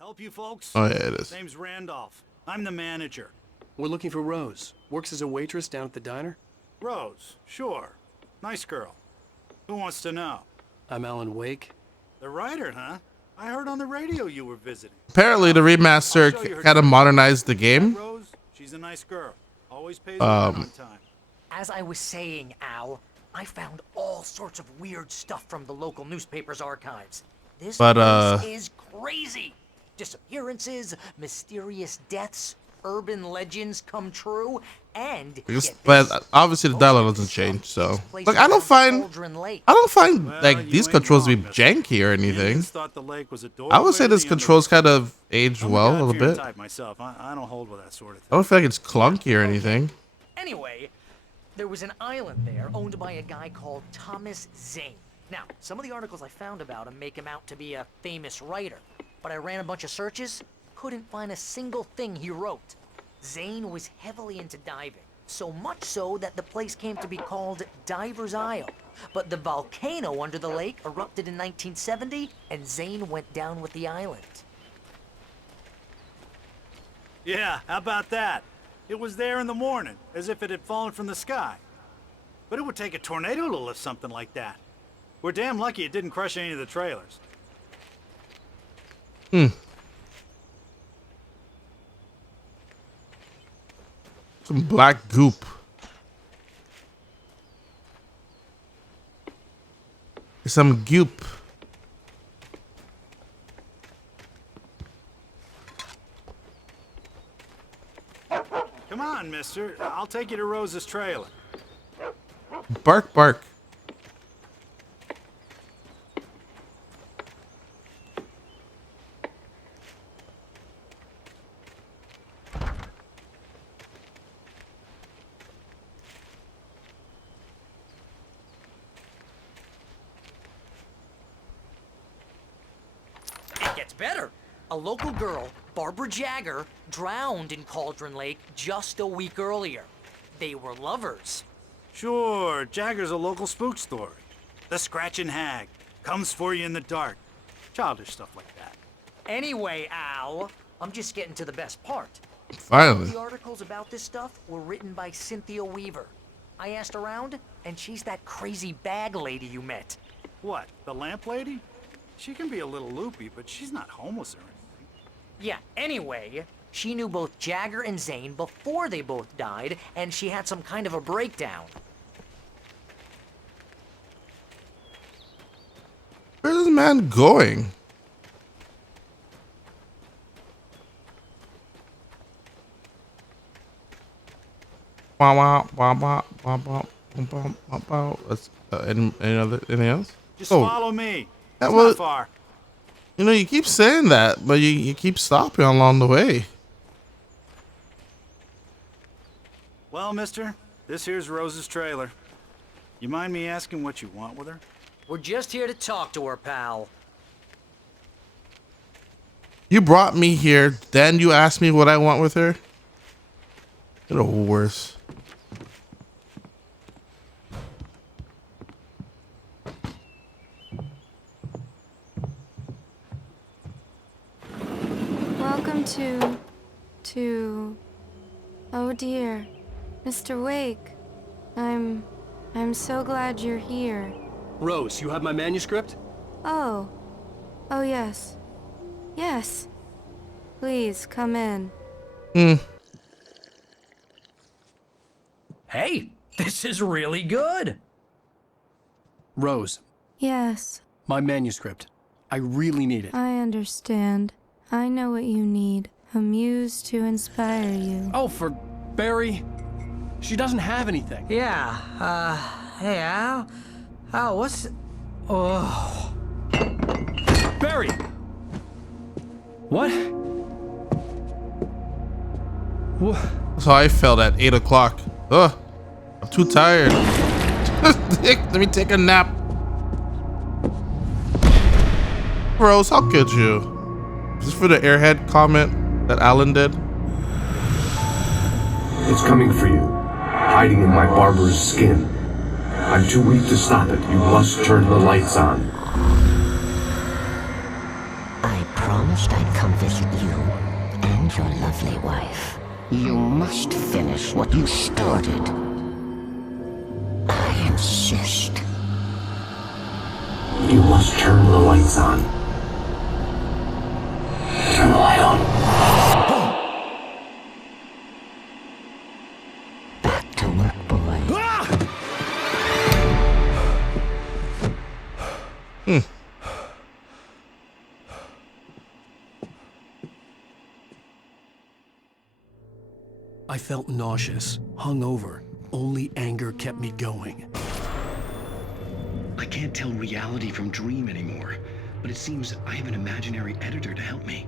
Help you folks? Oh, yeah, it is. Name's Randolph. I'm the manager. We're looking for Rose. Works as a waitress down at the diner. Rose, sure. Nice girl. Who wants to know? I'm Alan Wake. The writer, huh? I heard on the radio you were visiting. Apparently, the remaster kind of modernized the game. Rose, she's a nice girl. Always pays her rent on time. As I was saying, Al, I found all sorts of weird stuff from the local newspaper's archives. This place is crazy. Disappearances, mysterious deaths, urban legends come true, and but obviously the dialogue doesn't change. So, like, I don't find like these controls to be janky or anything. I would say this controls kind of aged well a little bit. I don't hold with that sort of thing. I don't feel like it's clunky or anything. Anyway, there was an island there owned by a guy called Thomas Zane. Now, some of the articles I found about him make him out to be a famous writer, but I ran a bunch of searches, couldn't find a single thing he wrote. Zane was heavily into diving, so much so that the place came to be called Diver's Isle. But the volcano under the lake erupted in 1970, and Zane went down with the island. Yeah, how about that? It was there in the morning, as if it had fallen from the sky. But it would take a tornado to lift something like that. We're damn lucky it didn't crush any of the trailers. Some black goop. Some goop. Come on, mister. I'll take you to Rose's trailer. Bark, bark. It gets better. A local girl, Barbara Jagger, drowned in Cauldron Lake just a week earlier. They were lovers. Sure, Jagger's a local spook story. The Scratching Hag comes for you in the dark. Childish stuff like that. Anyway, Al, I'm just getting to the best part. Finally. The articles about this stuff were written by Cynthia Weaver. I asked around, and she's that crazy bag lady you met. What, the lamp lady? She can be a little loopy, but she's not homeless or anything. Yeah, anyway, she knew both Jagger and Zane before they both died, and she had some kind of a breakdown. Where's this man going? Anything else? Just follow me. It's well, not far. You know, you keep saying that, but you keep stopping along the way. Well, mister, this here's Rose's trailer. You mind me asking what you want with her? We're just here to talk to her, pal. You brought me here, then you asked me what I want with her? You're a horse. Welcome to... Oh dear, Mr. Wake. I'm so glad you're here. Rose, you have my manuscript? Oh. Oh yes. Yes. Please, come in. Hey, this is really good. Rose, Yes, my manuscript. I really need it. I understand. I know what you need. A muse to inspire you. Oh, for Barry. She doesn't have anything. Yeah, hey, Al? Al, what's... Oh... Barry! What? That's how I felt at 8 o'clock. Ugh, I'm too tired. Let me take a nap. Rose, how could you? Is this for the airhead comment that Alan did? It's coming for you, hiding in my barber's skin. I'm too weak to stop it. You must turn the lights on. I promised I'd come visit you and your lovely wife. You must finish what you started. I insist. You must turn the lights on. Turn the light on. Back to work, boy. I felt nauseous, hungover. Only anger kept me going. I can't tell reality from dream anymore, but it seems I have an imaginary editor to help me.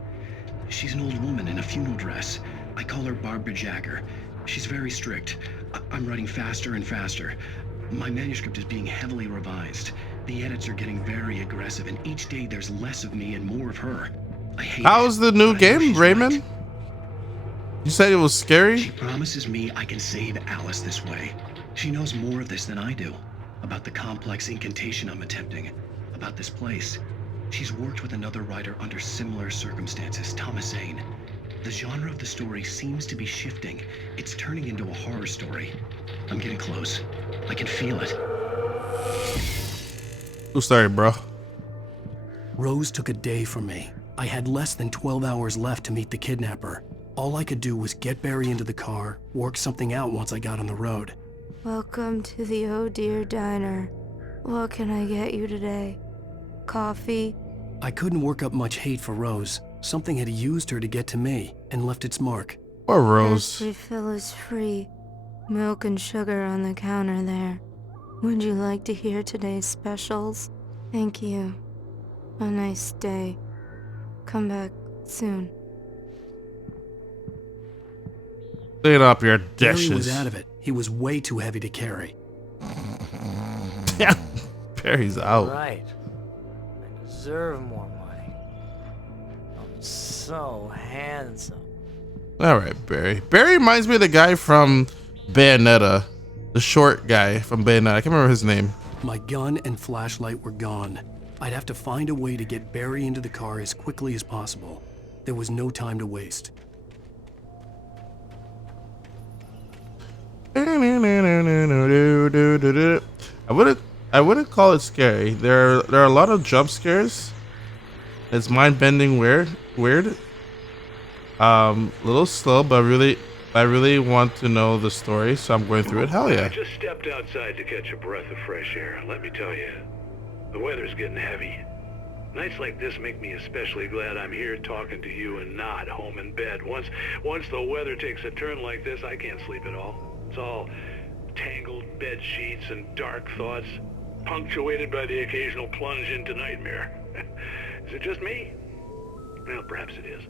She's an old woman in a funeral dress. I call her Barbara Jagger. She's very strict. I'm writing faster and faster. My manuscript is being heavily revised. The edits are getting very aggressive, and each day there's less of me and more of her. I hate How's the new game, Raymond? Right. You said it was scary? She promises me I can save Alice this way. She knows more of this than I do. About the complex incantation I'm attempting. About this place. She's worked with another writer under similar circumstances, Thomas Zane. The genre of the story seems to be shifting. It's turning into a horror story. I'm getting close. I can feel it. Who's sorry, bro? Rose took a day from me. I had less than 12 hours left to meet the kidnapper. All I could do was get Barry into the car, work something out once I got on the road. Welcome to the Oh Dear Diner. What can I get you today? Coffee? I couldn't work up much hate for Rose. Something had used her to get to me and left its mark. Or Rose. This refill is free. Milk and sugar on the counter there. Would you like to hear today's specials? Thank you. A nice day. Come back soon. Clean up your Barry was dishes. out of it. He was way too heavy to carry. Yeah, Barry's out. Right. I deserve more money. I'm so handsome. All right, Barry. Barry reminds me of the guy from Bayonetta. The short guy from Bayonetta. I can't remember his name. My gun and flashlight were gone. I'd have to find a way to get Barry into the car as quickly as possible. There was no time to waste. I wouldn't call it scary. There are a lot of jump scares. It's mind-bending weird. Little slow, but I really want to know the story, so I'm going through it. Hell yeah. I just stepped outside to catch a breath of fresh air. Let me tell you, the weather's getting heavy. Nights like this make me especially glad I'm here talking to you and not home in bed. Once the weather takes a turn like this, I can't sleep at all. It's all tangled bed sheets and dark thoughts, punctuated by the occasional plunge into nightmare. Is it just me? Well, perhaps it is.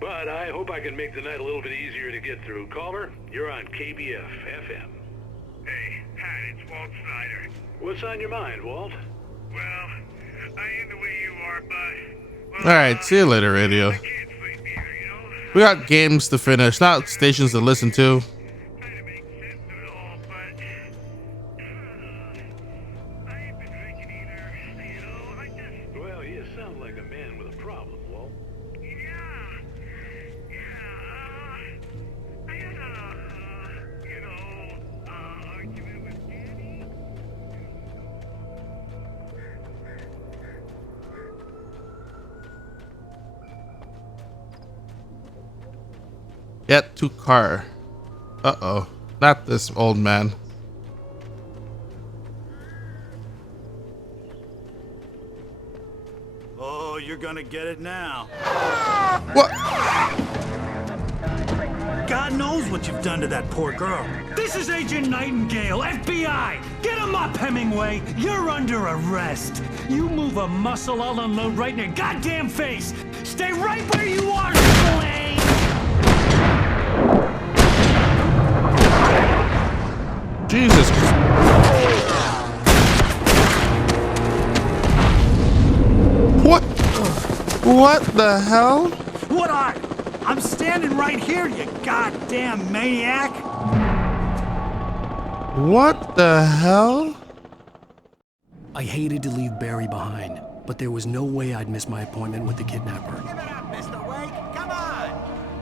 But I hope I can make the night a little bit easier to get through. Caller, you're on KBF FM. Hey, Pat, it's Walt Snyder. What's on your mind, Walt? Well, I ain't the way you are, but... All right, see you later, radio. I can't sleep either, you know? We got games to finish, not stations to listen to. Kinda makes sense of it all, but... I ain't been drinking either, you know? I just... Well, you sound like a man with a problem, Walt. I had a, argument with Danny. Get to car. Uh-oh. Not this old man. Oh, you're gonna get it now. What? God knows what you've done to that poor girl. This is Agent Nightingale, FBI! Get him up, Hemingway! You're under arrest! You move a muscle, I'll unload right in your goddamn face! Stay right where you are, Slane! Jesus. What? What the hell? What are? I'm standing right here, you goddamn maniac! What the hell? I hated to leave Barry behind. but there was no way I'd miss my appointment with the kidnapper. Give it up, Mr. Wake. Come on.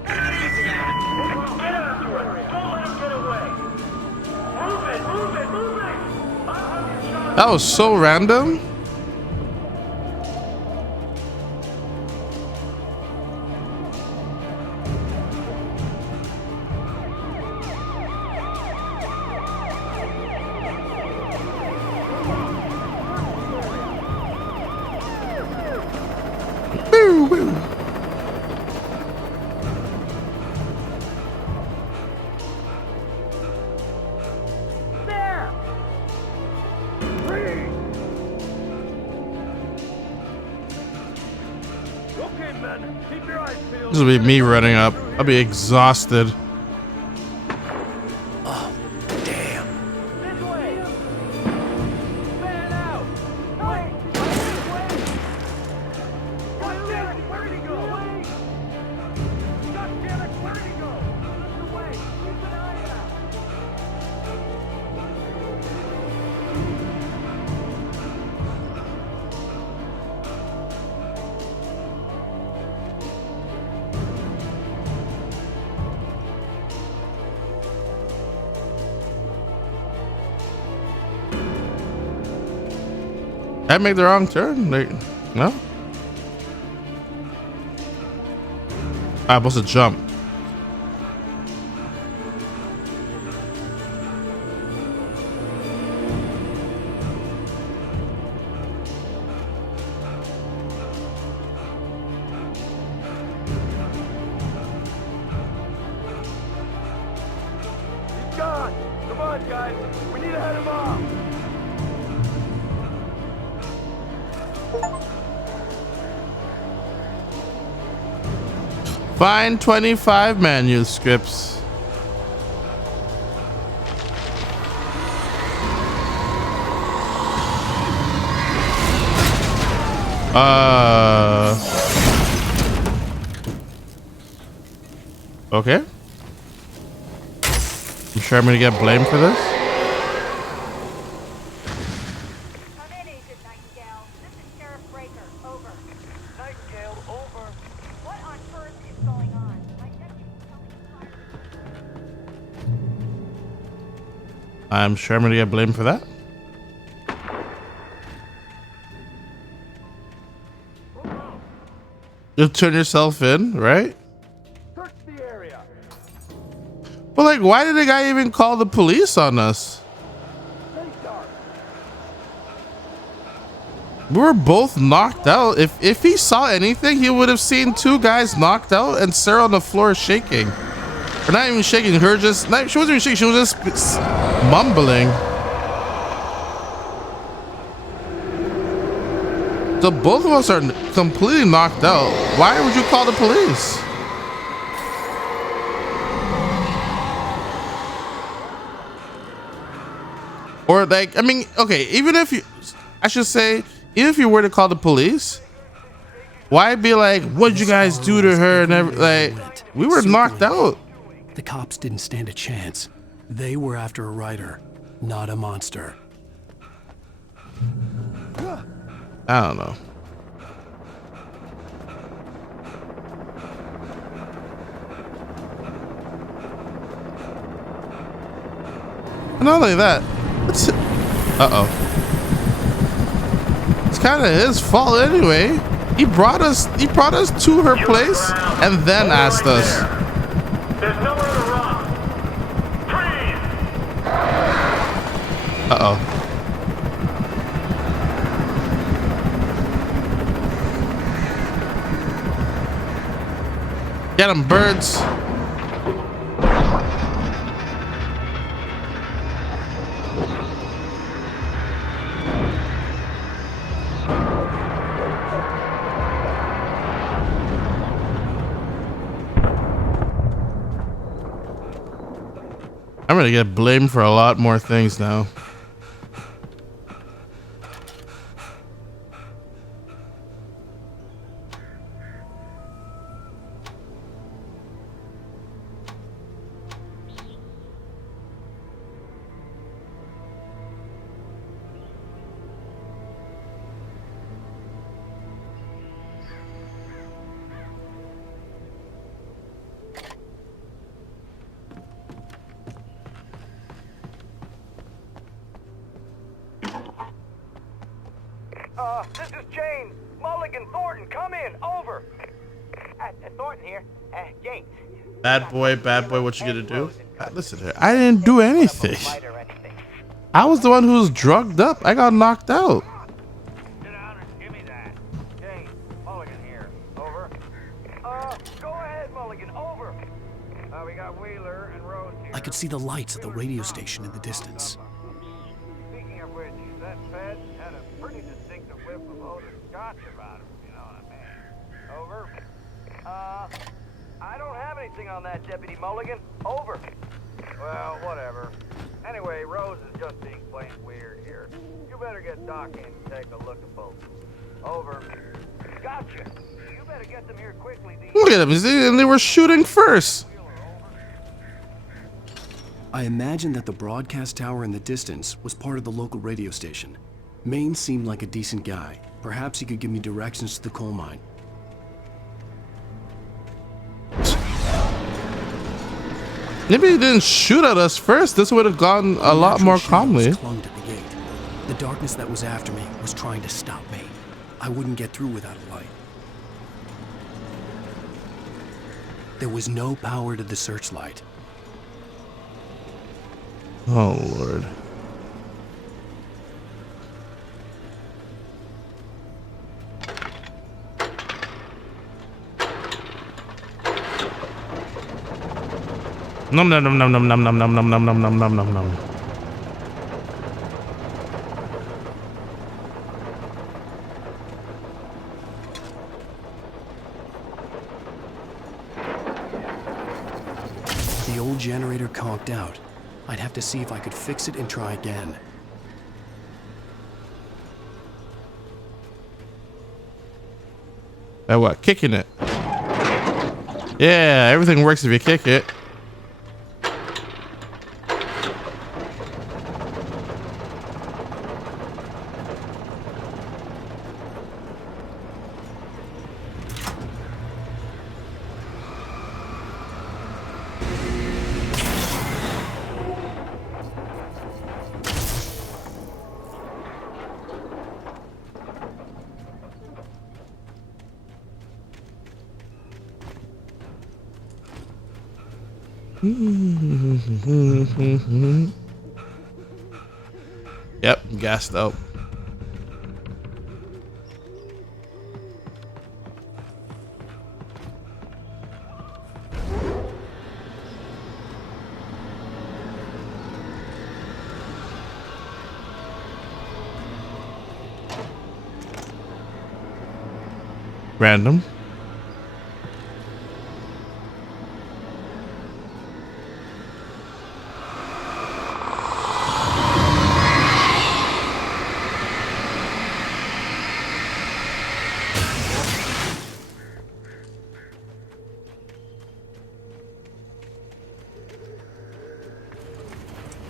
Get easy on him. Get after it. Don't let him get away. Move it, move it, move it. That was so random. This will be me running up. I'll be exhausted. Oh, damn. This way. Man out. Wait. God damn it, where'd he go? God damn it, where'd he go? Mr. Wake, keep an eye out. I make the wrong turn. Like, no. I'm supposed to jump. He's gone. Come on, guys. We need to head him off. Find 25 manuscripts. Okay. You sure I'm gonna get blamed for this? Come in, Agent Nightingale. This is Sheriff Breaker. Over. Nightingale, over. What on earth is going on? My deputy's telling me fire. I'm sure I'm gonna get blamed for that. You'll turn yourself in, right? Search the area. But like, why did the guy even call the police on us? We were both knocked out. If he saw anything, he would have seen two guys knocked out and Sarah on the floor shaking. Or not even shaking, her just, not, she wasn't even shaking, she was just mumbling. So both of us are completely knocked out. Why would you call the police? Or like, I mean, okay, even if you, I should say, even if you were to call the police, why be like, what'd you guys do to her? And like, we were knocked out. The cops didn't stand a chance. They were after a writer, not a monster. I don't know. Not only that, it's it's kind of his fault anyway. He brought us to her place and then asked us. There's nowhere to run. Freeze! Get them, birds. I'm gonna get blamed for a lot more things now. This is James. Mulligan, Thornton, come in. Over. Thornton here. James. Bad boy, what you gonna do? Listen here, I didn't do anything. I was the one who was drugged up. I got knocked out. Sit down and give me that. James, Mulligan here. Over. Go ahead, Mulligan. Over. We got Wheeler and Rose here. I could see the lights at the radio station in the distance. Speaking of which, that Fed had a pretty distinctive whiff of odor scotch about him, you know what I mean? Over. I don't have anything on that, Deputy Mulligan. Over. Well, whatever. Anyway, Rose is just being plain weird here. You better get Doc in and take a look at both. Over. Gotcha. You better get them here quickly. Look at them, and they were shooting first. I imagined that the broadcast tower in the distance was part of the local radio station. Maine seemed like a decent guy. Perhaps he could give me directions to the coal mine. Maybe he didn't shoot at us first. This would have gone a lot more calmly. Clung to the gate. The darkness that was after me was trying to stop me. I wouldn't get through without a light. There was no power to the searchlight. Oh, Lord. Nom nom nom nom nom nom nom nom nom nom nom nom nom nom nom. The old generator conked out. I'd have to see if I could fix it and try again. What? Kicking it. Yeah, everything works if you kick it. Yep, gassed out. Random.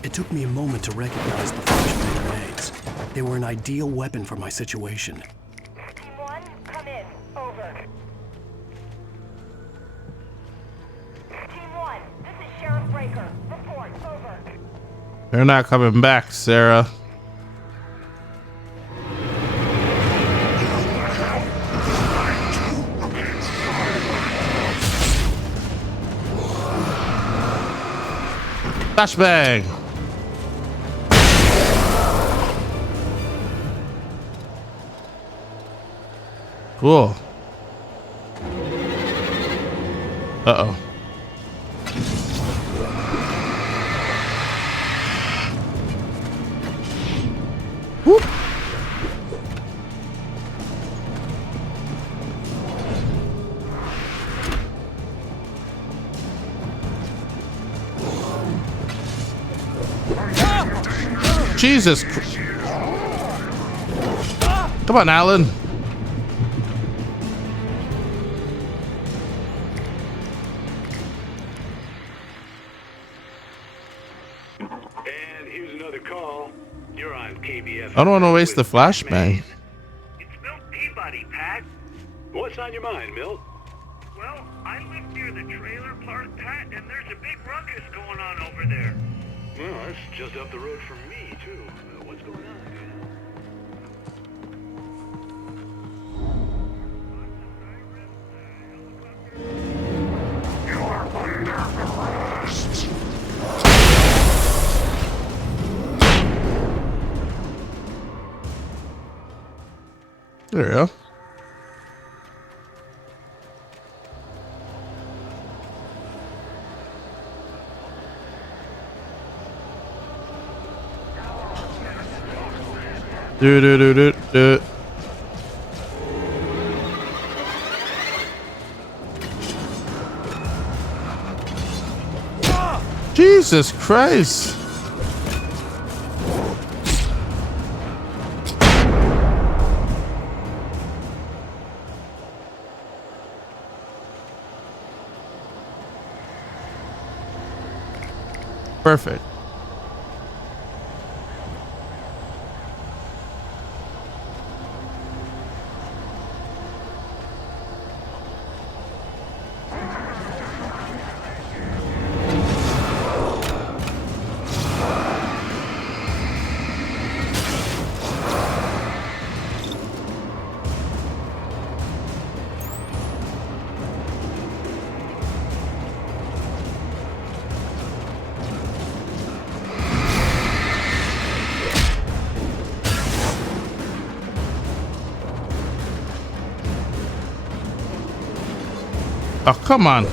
It took me a moment to recognize the flashbang grenades. They were an ideal weapon for my situation. Team 1, come in. Over. Team 1, this is Sheriff Breaker. Report. Over. They're not coming back, Sarah. Flashbang. Cool. Uh-oh. Whoop. Jesus. Come on, Alan. And here's another call. You're on KBF. I don't want to waste the flashbang. It's Milt Peabody, Pat. What's on your mind, Milt? Well, I live near the trailer park, Pat, and there's a big ruckus going on over there. Well, that's just up the road from me, too. What's going on, There we go. Do. Jesus Christ. Perfect. Oh, come on.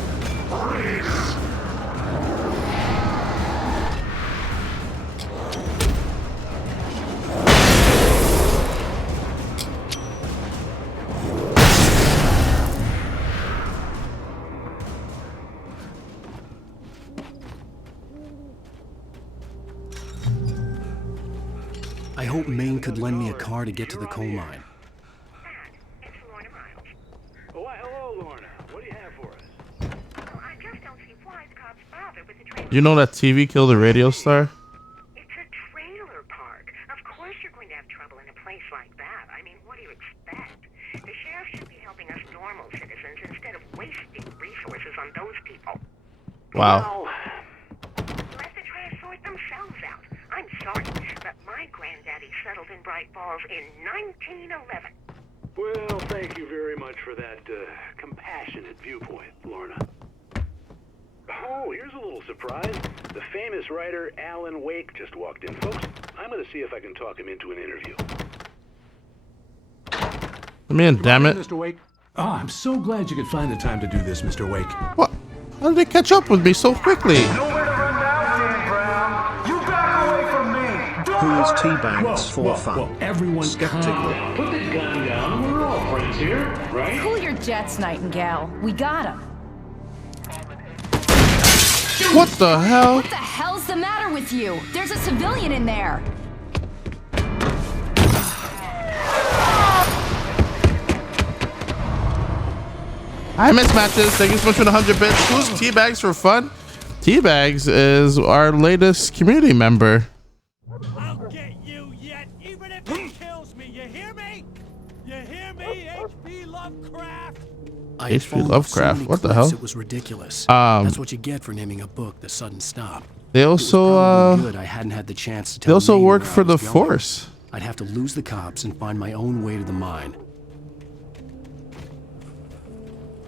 I hope Maine could lend me a car to get to the coal mine. You know that TV killed the radio star? It's a trailer park. Of course you're going to have trouble in a place like that. I mean, what do you expect? The sheriff should be helping us normal citizens instead of wasting resources on those people. Wow. Let the trash sort themselves out. I'm sorry, but my granddaddy settled in Bright Falls in 1911. Well, thank you very much for that compassionate viewpoint, Lorna. Oh, here's a little surprise. The famous writer Alan Wake just walked in. Folks, I'm going to see if I can talk him into an interview. Come in, damn it. Mr. Wake. Oh, I'm so glad you could find the time to do this, Mr. Wake. What? How did they catch up with me so quickly? Nowhere to run now, Dan Brown. You back away from me. Who is teabagged for fun? Everyone's skeptical. Put the gun down. We're all friends here, right? Cool your jets, Nightingale. We got him. What the hell? What the hell's the matter with you? There's a civilian in there. Hi, mismatches. Thank you so much for the 100 bits. Who's Teabags for fun? Teabags is our latest community member. I'll get you yet, even if it kills me. You hear me? You hear me, H.P. Lovecraft? H.P. Lovecraft. What the hell? It was ridiculous. That's what you get for naming a book The Sudden Stop. They also good I hadn't had the chance to tell they also Maine work where I for the was going. Force I'd have to lose the cops and find my own way to the mine.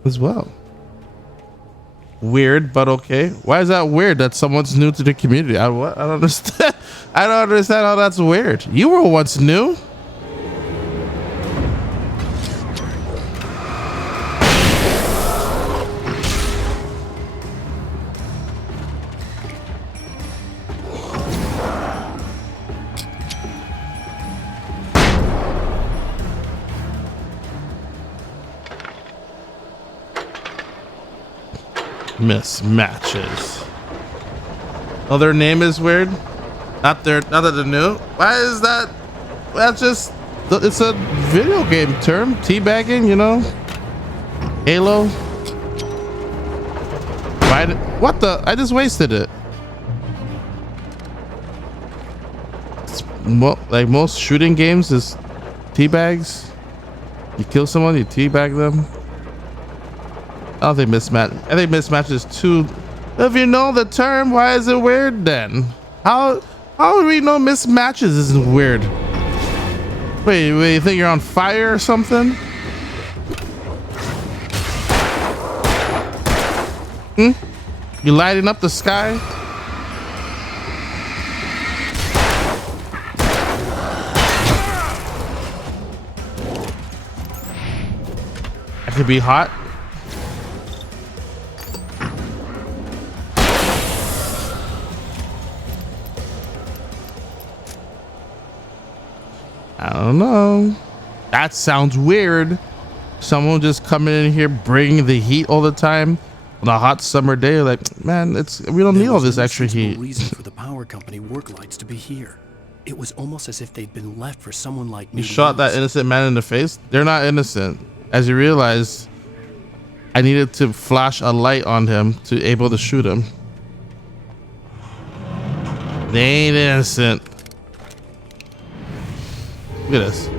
as well. Weird, but okay. Why is that weird that someone's new to the community? I don't understand. I don't understand how that's weird. You were once new. Mismatches. Oh, their name is weird. Not that they're new. Why is that? That's just, it's a video game term. Teabagging, you know. Halo. What the? I just wasted it. Like most shooting games is teabags. You kill someone, you teabag them. I don't think mismatch. I think mismatch is too. If you know the term, why is it weird then? How do we know mismatches isn't weird? Wait, you think you're on fire or something? You lighting up the sky? could be hot. I don't know. That sounds weird. Someone just coming in here bringing the heat all the time on a hot summer day. Like, man, we don't need all this extra heat. Reason for the power company work lights to be here. It was almost as if they'd been left for someone like me. You shot that innocent man in the face. They're not innocent. As you realize, I needed to flash a light on him to able to shoot him. They ain't innocent. Look at this.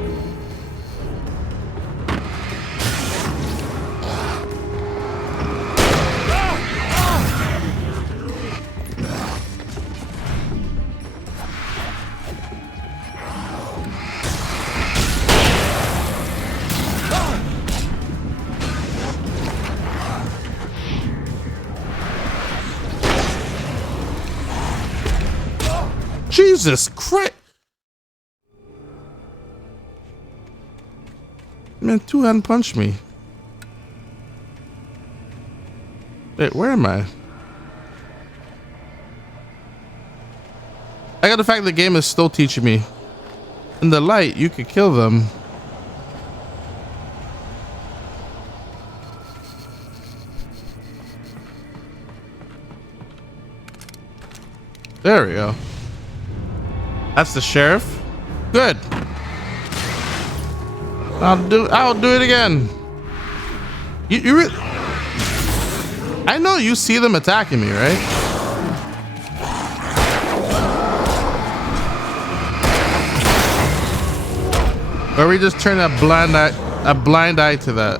Jesus Christ. Man, two-hand punched me. Wait, where am I? I got the fact the game is still teaching me. In the light, you could kill them. There we go. That's the sheriff. Good. I'll do it again. You I know you see them attacking me, right? Or we just turn a blind eye to that.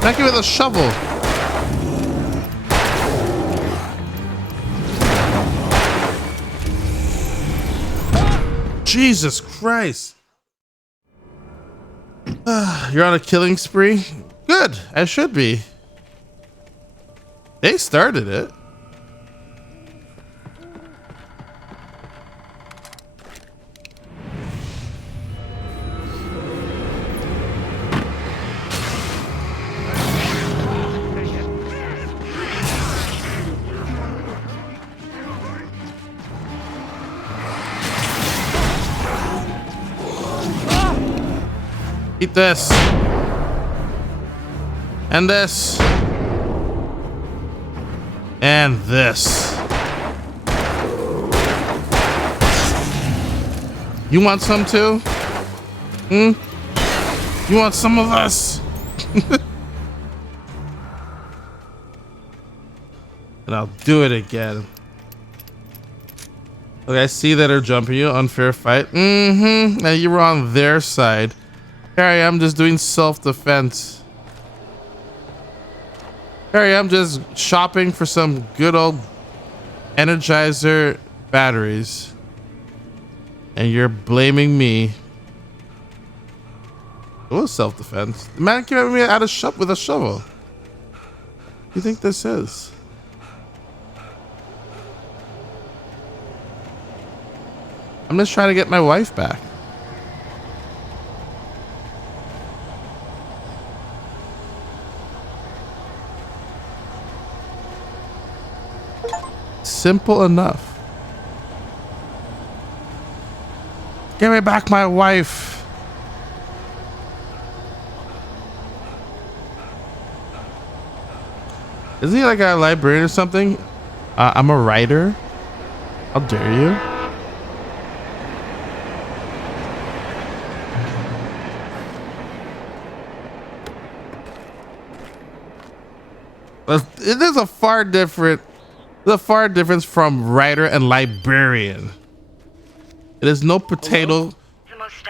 Back with a shovel. Jesus Christ. You're on a killing spree? Good, I should be. They started it. Eat this. And this. And this. You want some too? You want some of us? And I'll do it again. Okay, I see that they're jumping you. Unfair fight. Now you were on their side. Here I am just doing self-defense. Here I am just shopping for some good old Energizer batteries. And you're blaming me. It was self-defense. The man came at me out of with a shovel. What do you think this is? I'm just trying to get my wife back. Simple enough. Give me back my wife. Isn't he like a librarian or something? I'm a writer. How dare you? It is a far difference from writer and librarian. It is no potato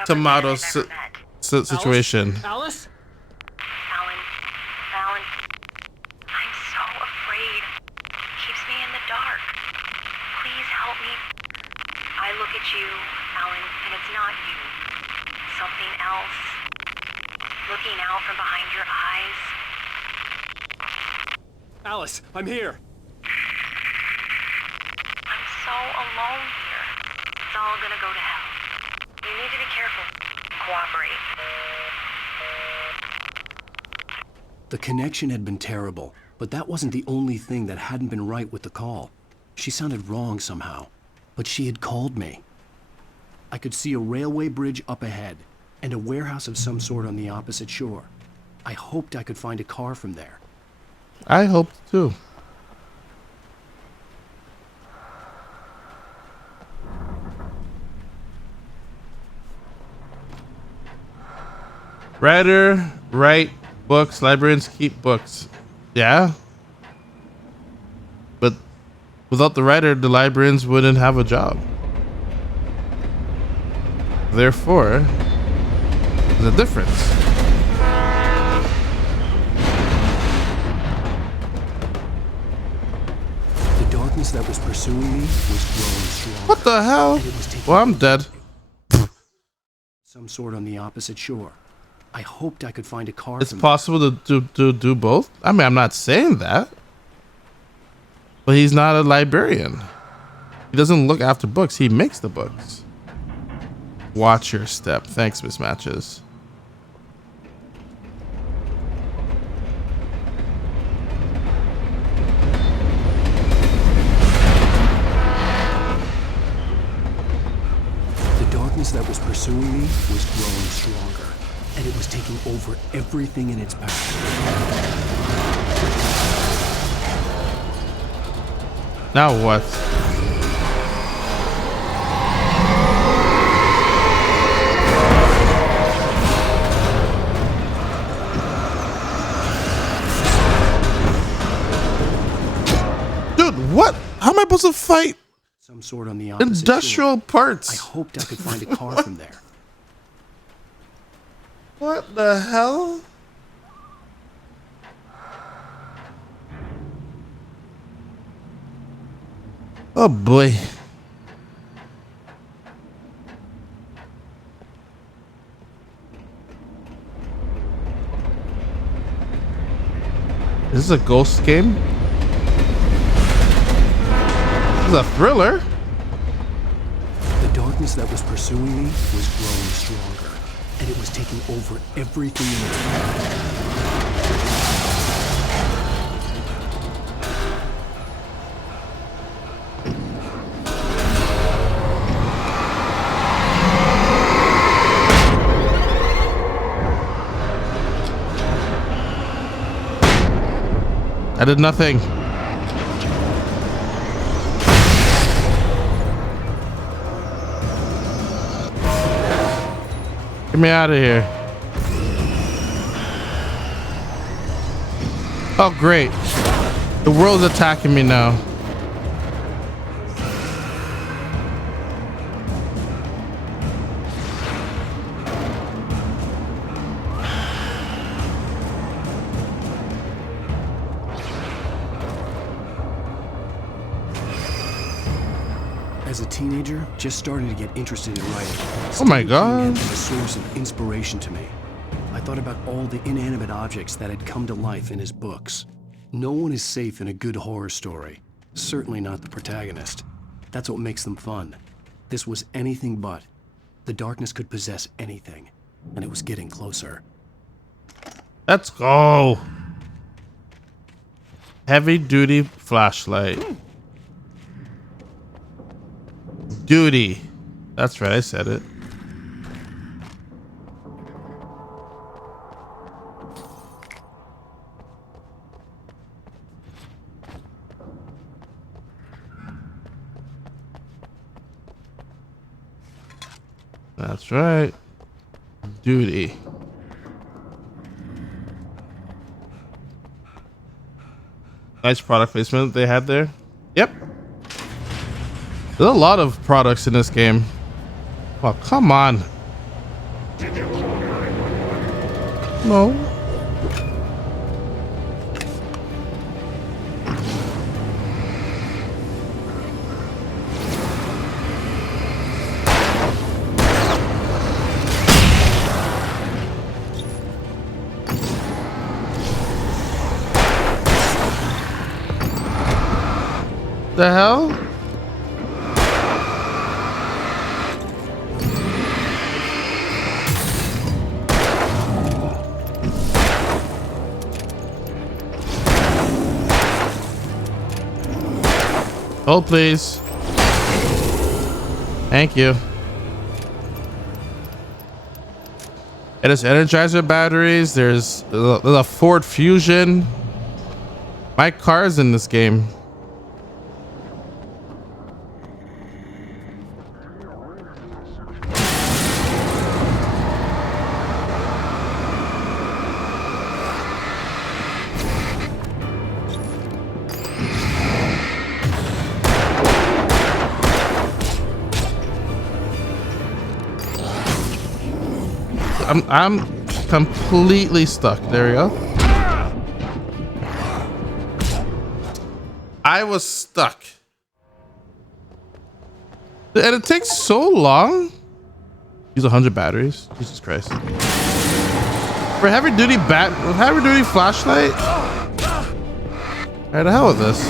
tomato situation. Alice? Alan, I'm so afraid. It keeps me in the dark. Please help me. I look at you, Alan, and it's not you. Something else. Looking out from behind your eyes. Alice, I'm here. So alone here. It's all gonna go to hell. You need to be careful. cooperate. The connection had been terrible, but that wasn't the only thing that hadn't been right with the call. She sounded wrong somehow, but she had called me. I could see a railway bridge up ahead and a warehouse of some sort on the opposite shore. I hoped I could find a car from there. I hoped too. Writer, write books, librarians keep books. Yeah. But without the writer, the librarians wouldn't have a job. Therefore, there's a difference. The darkness that was pursuing me was growing strong. What the hell? Well, I'm dead. Some sort on the opposite shore. I hoped I could find a car. It's possible to do both. I mean, I'm not saying that, but he's not a librarian. He doesn't look after books. He makes the books. Watch your step. Thanks, Mismatches. The darkness that was pursuing me was growing stronger, and it was taking over everything in its path. Now what? Dude, what? How am I supposed to fight Some sort on the opposite industrial shore. parts? I hoped I could find a car from there. What the hell? Oh boy. Is this a ghost game? This is a thriller. The darkness that was pursuing me was growing stronger, and it was taking over everything in its path. I did nothing. Get me out of here. Oh, great. The world's attacking me now. As a teenager, just starting to get interested in writing. Oh my Stephen King God. had been a source of inspiration to me. I thought about all the inanimate objects that had come to life in his books. No one is safe in a good horror story. Certainly not the protagonist. That's what makes them fun. This was anything but. The darkness could possess anything, and it was getting closer. Let's go. Heavy duty flashlight. Duty. That's right, I said it. That's right. Duty. Nice product placement they had there. Yep. There's a lot of products in this game. Well, come on. No. The hell? Hold, please. Thank you. And there's Energizer batteries. There's a Ford Fusion. My car's in this game. I'm completely stuck. There we go. I was stuck. And it takes so long. Use 100 batteries. Jesus Christ. For heavy duty flashlight? Alright, the hell with this.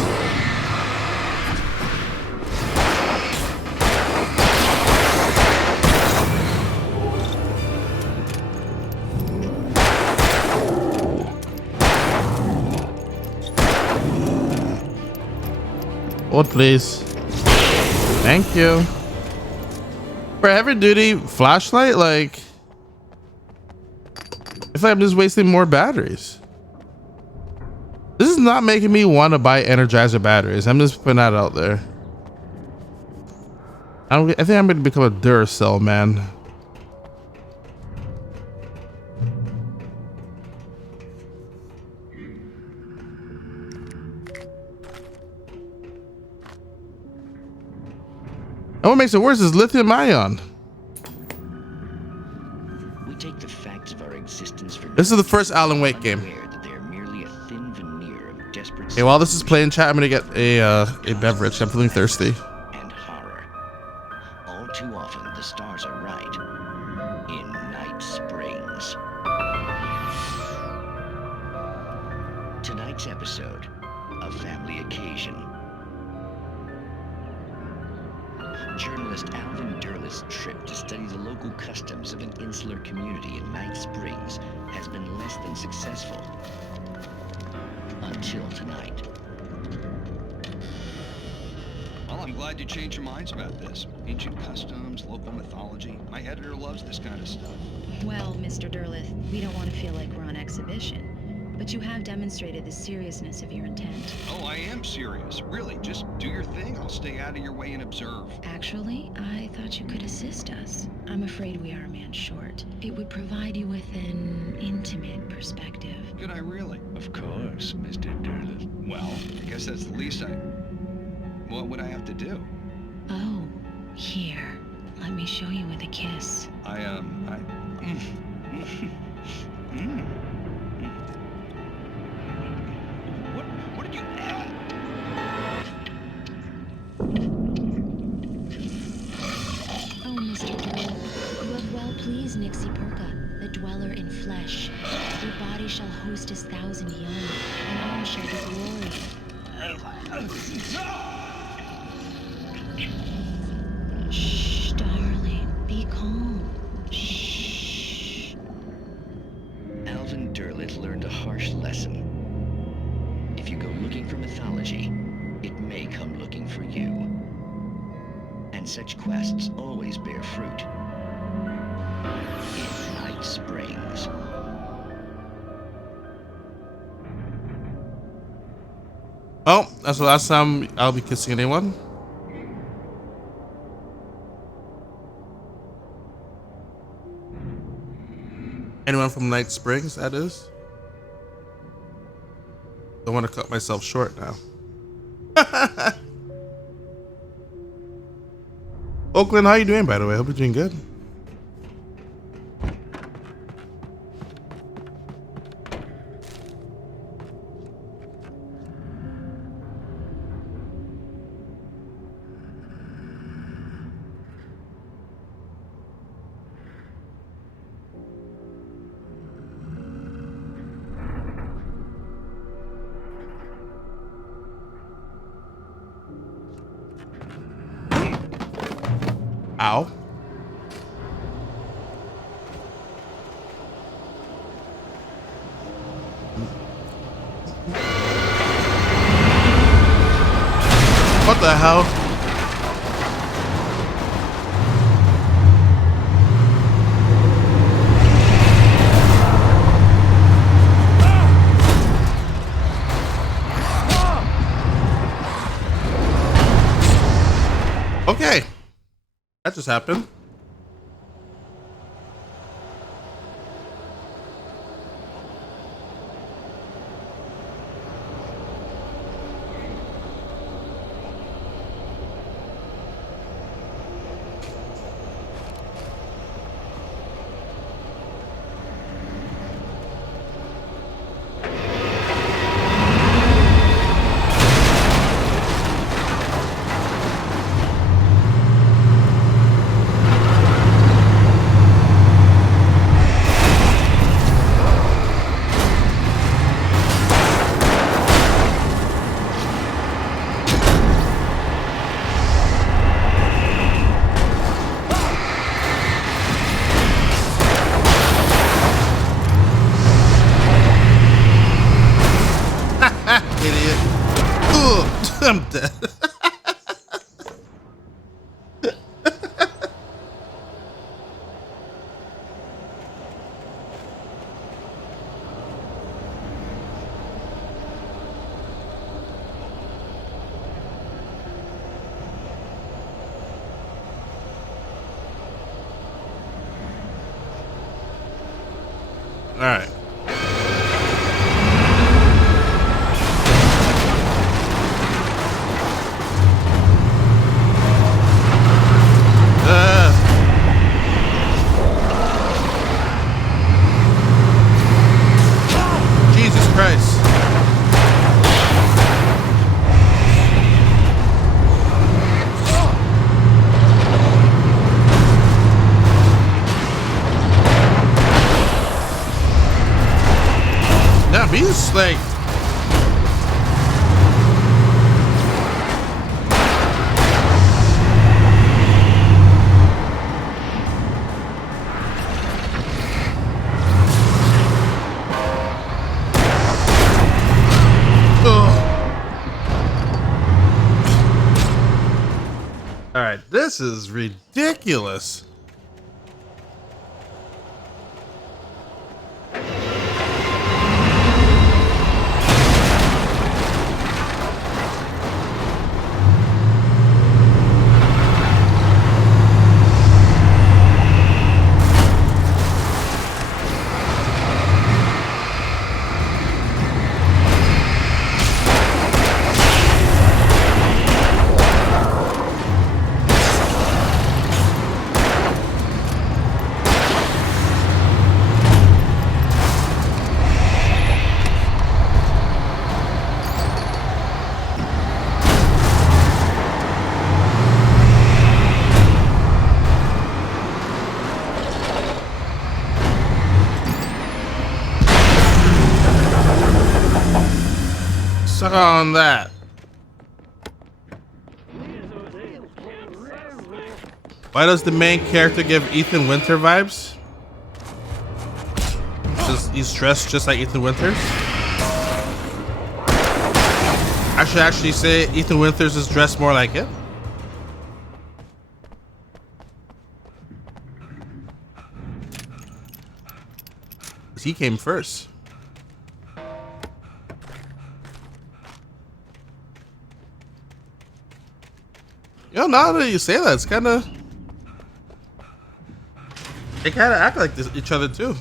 Hold, please. Thank you. For heavy duty flashlight, like, I feel like I'm just wasting more batteries. This is not making me want to buy Energizer batteries. I'm just putting that out there. I think I'm going to become a Duracell man. And what makes it worse is lithium ion. We take the facts of our existence for This is the first Alan Wake game. Okay, while this is playing, chat, I'm gonna get a beverage. I'm feeling thirsty. And horror. All too often, the stars are right. In Night Springs. Tonight's episode, a family occasion. Journalist Alvin Derlett's trip to study the local customs of an insular community in Night Springs has been less than successful. Until tonight. Well, I'm glad you changed your minds about this. Ancient customs, local mythology. My editor loves this kind of stuff. Well, Mr. Derleth, we don't want to feel like we're on exhibition. But you have demonstrated the seriousness of your intent. Oh, I am serious. Really, just do your thing. I'll stay out of your way and observe. Actually, I thought you could assist us. I'm afraid we are a man short. It would provide you with an intimate perspective. Could I really? Of course, Mr. Derleth. Well, I guess that's the least what would I have to do? Oh, here. Let me show you with a kiss. What did you add? Oh, Mr. Derleth, you have well pleased Nixie Perka, the dweller in flesh. Your body shall host 1,000 young, and all shall be glory. Shh, darling, be calm. Shh. Alvin Derleth learned a harsh lesson. If you go looking for mythology, it may come looking for you. And such quests always bear fruit. In Night Springs. Oh, that's the last time I'll be kissing anyone. Anyone from Night Springs, that is. Don't want to cut myself short now. Oakland, how you doing, by the way? Hope you're doing good. Ow. What the hell? Okay. That just happened. Idiot. Ugh, I'm dead. All right. Jesus Christ. Yeah, he's like... All right, this is ridiculous. Suck on that. Why does the main character give Ethan Winter vibes? He's dressed just like Ethan Winters. I should actually say Ethan Winters is dressed more like it. He came first. Yo, now that you say that, it's kind of... They kind of act like each other, too.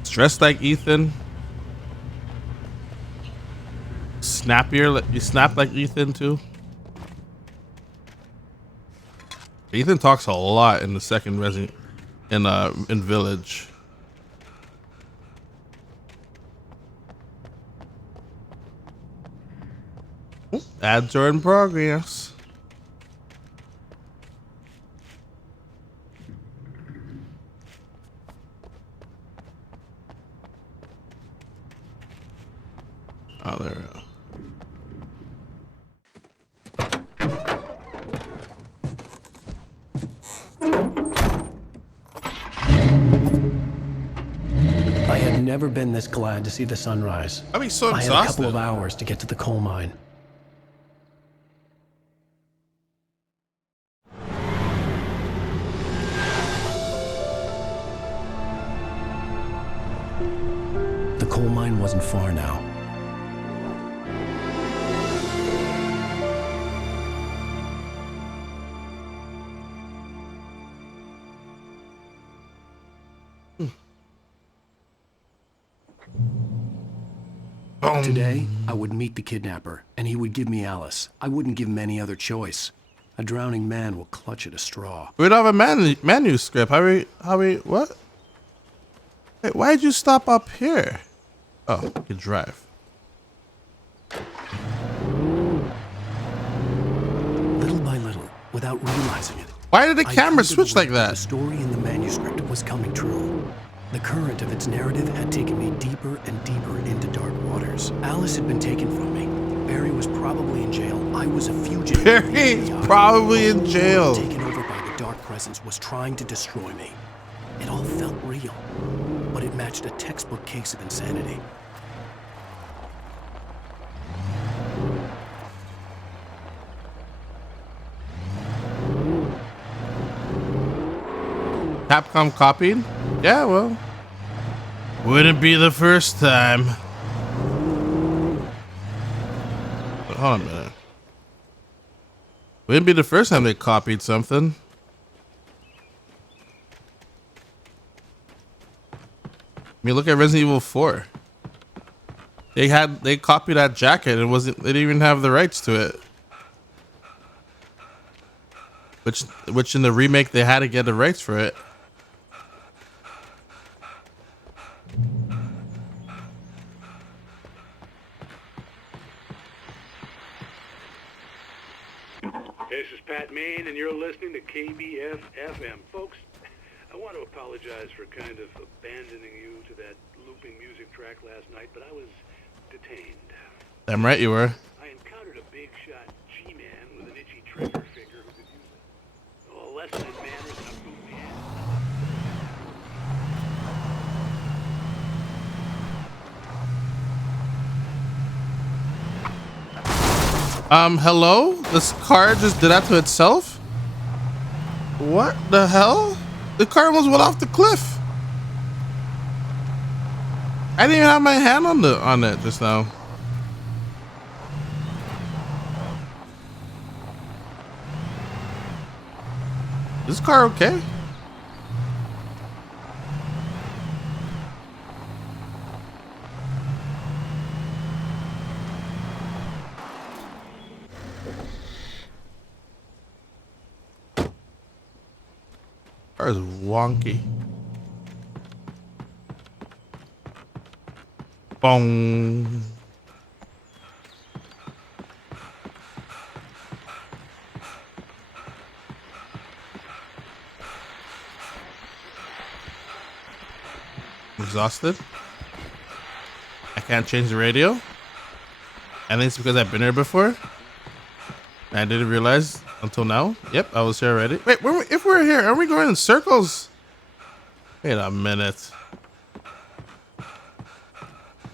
It's dressed like Ethan. Snappier. You snap like Ethan, too. Ethan talks a lot in the second Resident... in Village. Ads are in progress. Oh, there we go. I had never been this glad to see the sunrise. I'd be so I exhausted. had a couple of hours to get to the coal mine. The coal mine wasn't far now. Today, I would meet the kidnapper, and he would give me Alice. I wouldn't give him any other choice. A drowning man will clutch at a straw. We don't have a manuscript. How we, what? Wait, why'd you stop up here? Oh, you can drive. Little by little, without realizing it. Why did the camera switch like that? The story in the manuscript was coming true. The current of its narrative had taken me deeper and deeper into dark waters. Alice had been taken from me. Barry was probably in jail. I was a fugitive. Barry's probably in jail. Taken over by the dark presence was trying to destroy me. It all felt real, but it matched a textbook case of insanity. Capcom copied? Yeah, well, wouldn't be the first time. But hold on a minute. Wouldn't be the first time they copied something. I mean, look at Resident Evil 4. They copied that jacket and they didn't even have the rights to it. Which in the remake they had to get the rights for it. This is Pat Main, and you're listening to KBF-FM. Folks, I want to apologize for kind of abandoning you to that looping music track last night, but I was detained. Damn right you were. I encountered a big shot G-man with an itchy trigger finger who could use a lesson in manners and a boot in the Hello? This car just did that to itself? What the hell? The car almost went off the cliff. I didn't even have my hand on it just now. Is this car okay? Car is wonky. Bong. Exhausted. I can't change the radio. I think it's because I've been here before. I didn't realize until now. Yep, I was here already. Wait, if we're here, are we going in circles? Wait a minute.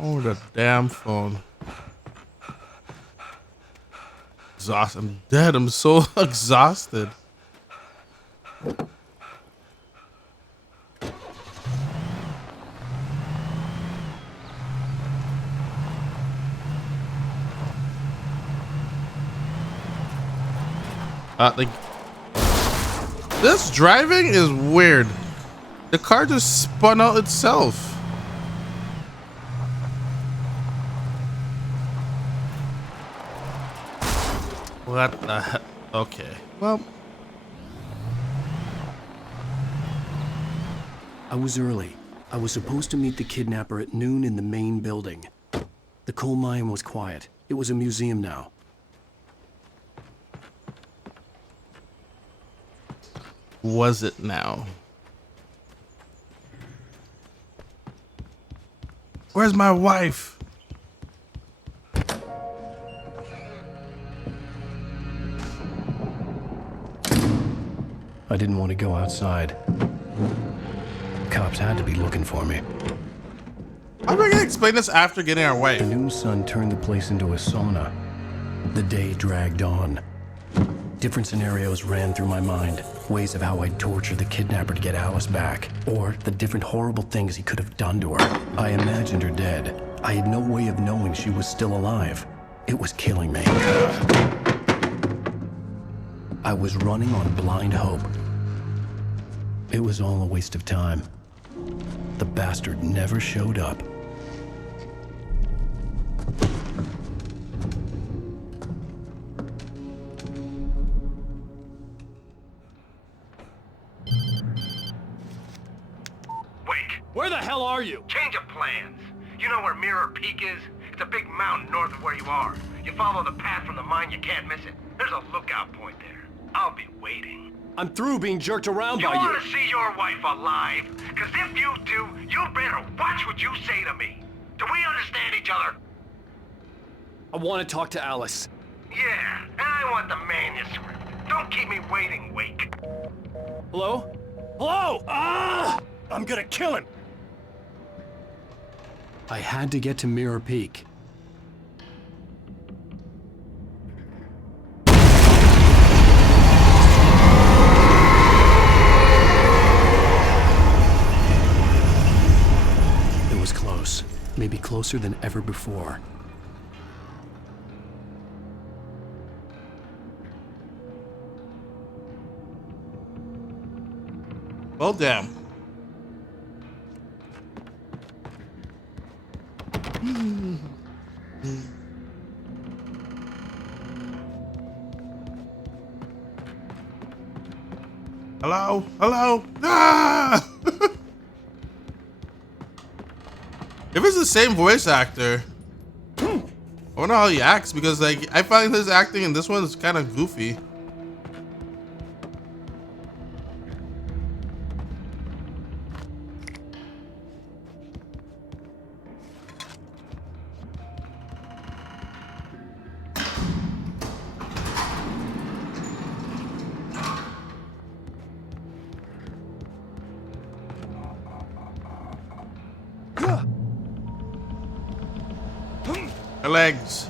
Oh, the damn phone. Exhausted. I'm dead. I'm so exhausted. This driving is weird. The car just spun out itself. What the heck? Okay. Well, I was early. I was supposed to meet the kidnapper at noon in the main building. The coal mine was quiet. It was a museum now. was it now? Where's my wife? I didn't want to go outside. Cops had to be looking for me. How am I gonna explain this after getting our wife? The noon sun turned the place into a sauna. The day dragged on. Different scenarios ran through my mind. ways of how I'd torture the kidnapper to get Alice back, or the different horrible things he could have done to her. I imagined her dead. I had no way of knowing she was still alive. It was killing me. I was running on blind hope. It was all a waste of time. The bastard never showed up. Where the hell are you? Change of plans. You know where Mirror Peak is? It's a big mountain north of where you are. You follow the path from the mine, you can't miss it. There's a lookout point there. I'll be waiting. I'm through being jerked around by You you. want to see your wife alive? Because if you do, you better watch what you say to me. Do we understand each other? I want to talk to Alice. Yeah, and I want the manuscript. Don't keep me waiting, Wake. Hello? Hello! Ah! I'm gonna kill him! I had to get to Mirror Peak. It was close. Maybe closer than ever before. Well, damn. Hello? Hello? Ah! If it's the same voice actor, I wonder how he acts, because like I find his acting in this one is kind of goofy. Her legs.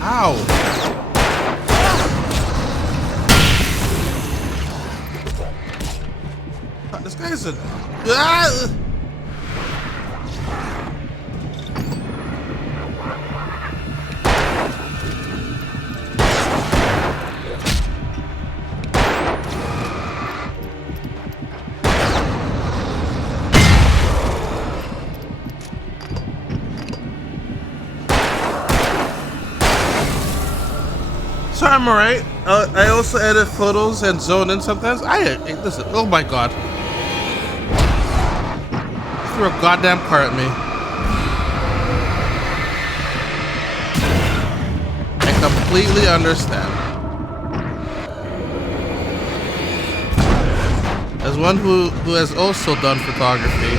Ow. This guy's a... Ah! So I'm alright. I also edit photos and zone in sometimes. Listen. Oh my god. Threw a goddamn car at me. I completely understand. As one who has also done photography,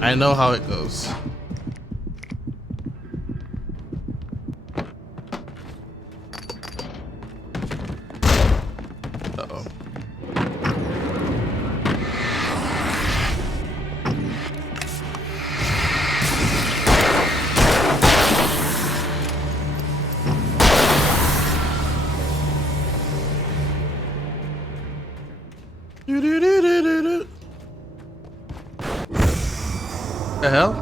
I know how it goes. Uh-oh. The hell?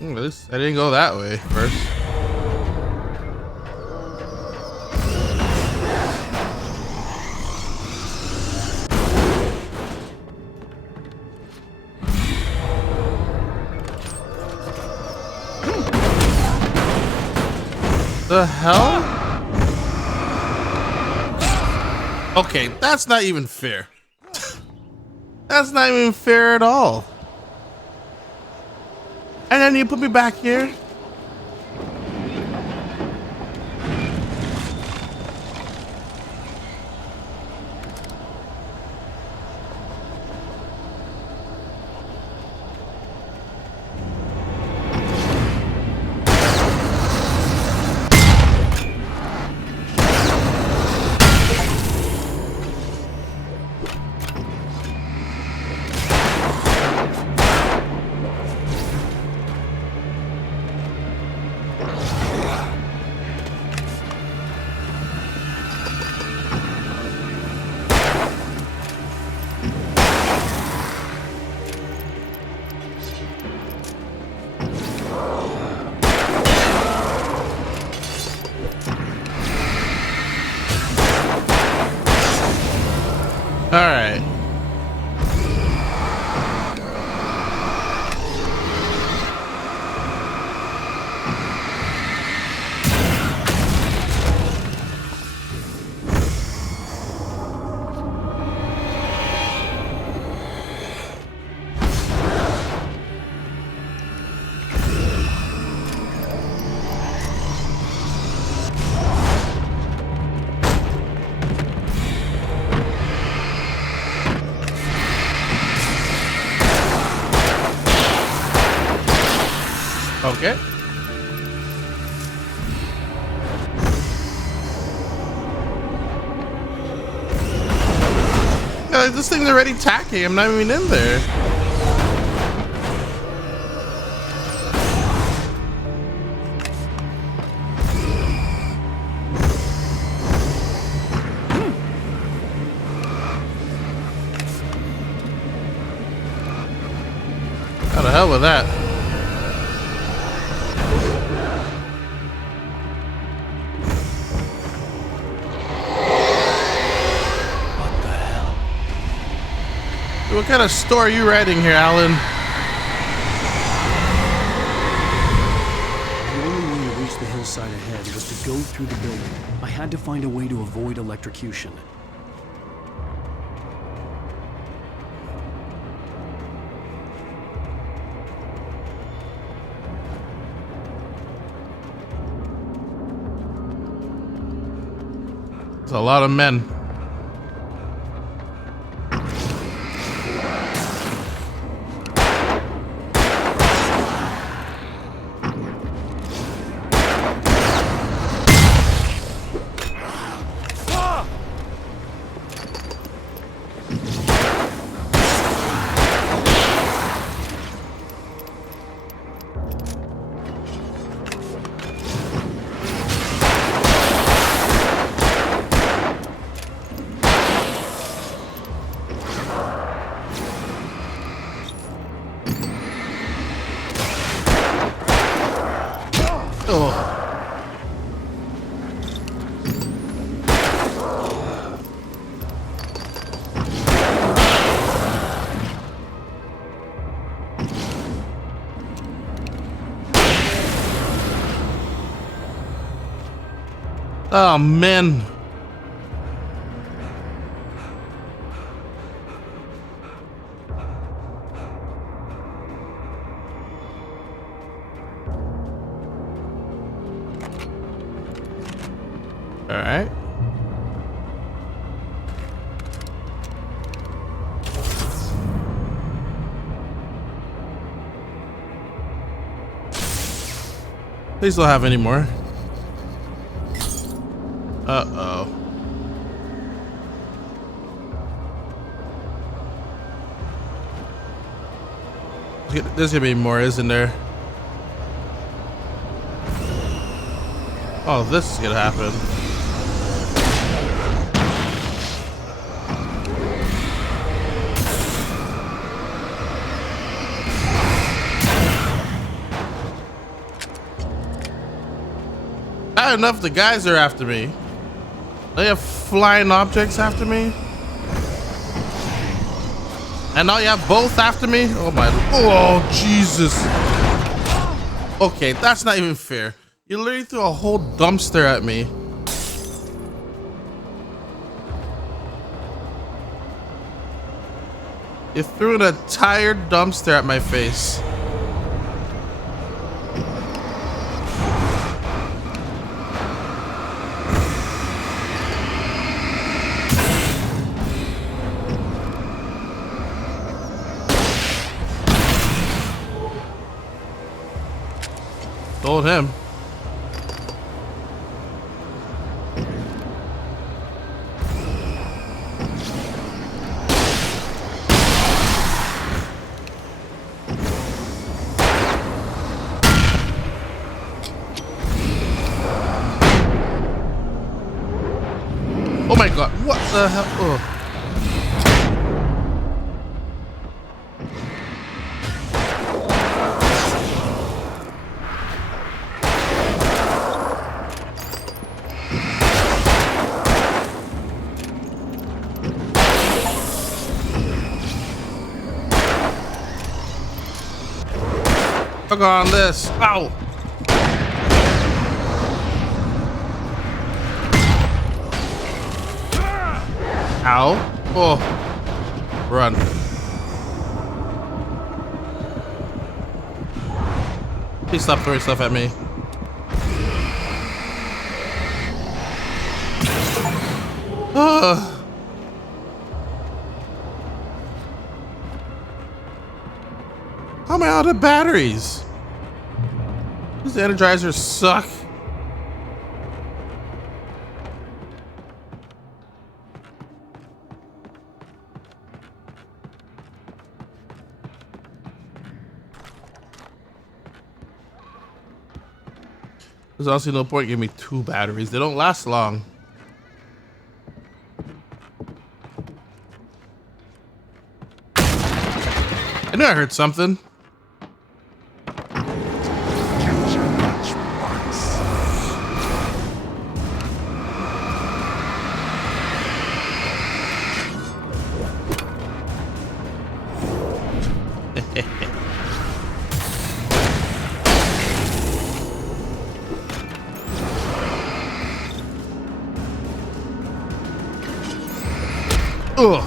At least I didn't go that way first. The hell? Okay, that's not even fair. That's not even fair at all. And then you put me back here? Okay. Yeah, like this thing's already tacking. I'm not even in there. How the hell with that? What kind of story are you writing here, Alan? The only way to reach the hillside ahead was to go through the building. I had to find a way to avoid electrocution. There's a lot of men. Oh man. All right. Please don't have any more. Uh-oh. There's gonna be more, isn't there? Oh, this is gonna happen. Not enough the guys are after me. They have flying objects after me. And now you have both after me? Oh my, oh Jesus. Okay, that's not even fair. You literally threw a whole dumpster at me. You threw an entire dumpster at my face. Told him. Oh my god, what the hell? Oh. Fuck on this. Ow. Ow. Oh. Run. Please stop throwing stuff at me. How am I out of batteries? These energizers suck. There's also no point giving me 2 batteries. They don't last long. I knew I heard something. Ugh.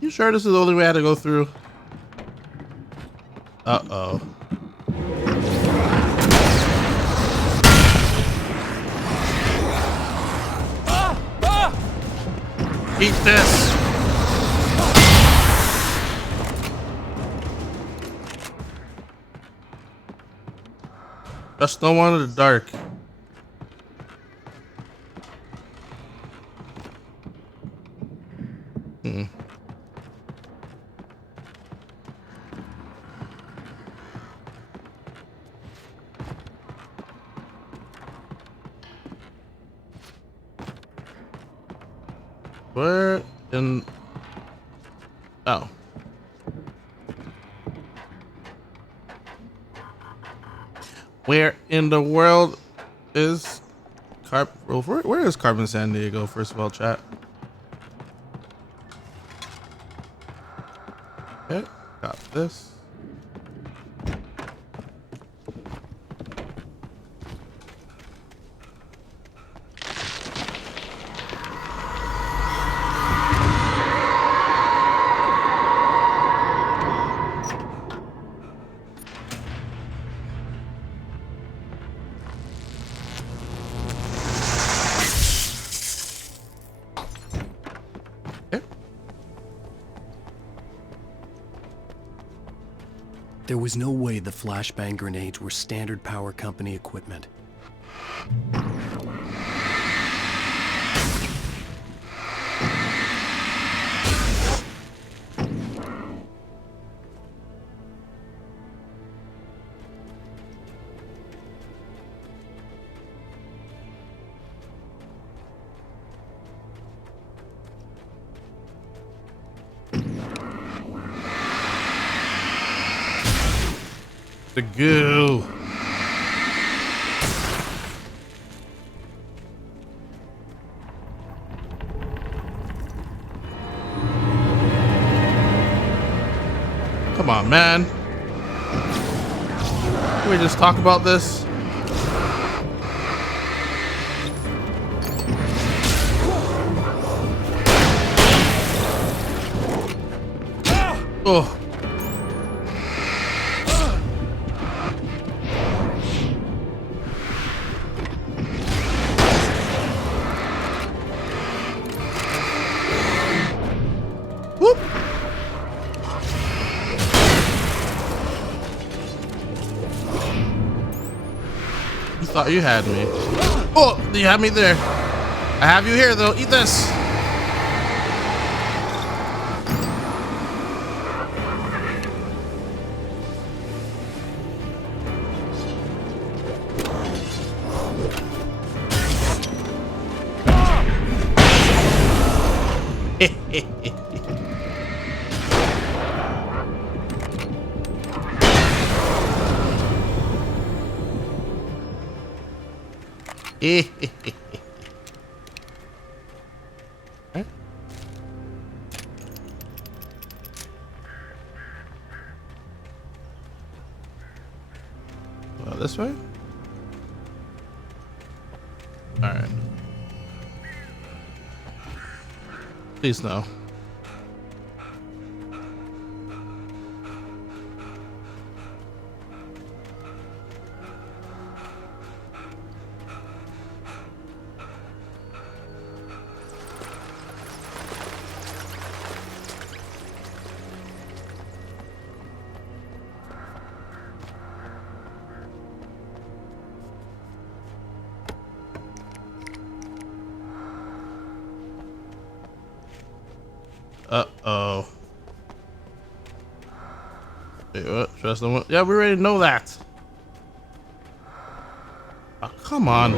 You sure this is the only way I had to go through? Uh-oh. Eat this! Just don't want it in the dark. Where in... Oh. Where in the world is where is Carbon San Diego, first of all, chat? Okay, got this. There was no way the flashbang grenades were Standard Power Company equipment. The goo. Come on, man. Can we just talk about this? Oh. Thought you had me. Oh, you had me there. I have you here though. Eat this. Well, this way? Alright. Please no. Uh-oh. Wait, what? Trust no one? Yeah, we already know that. Oh, come on.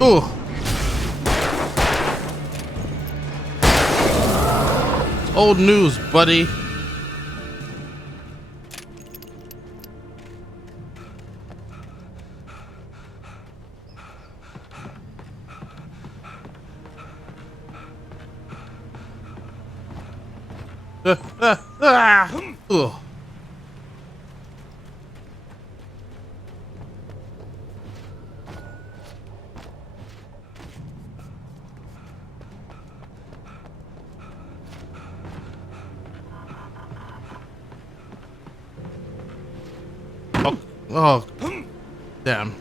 Oh. Old news, buddy. Ugh. Oh, damn.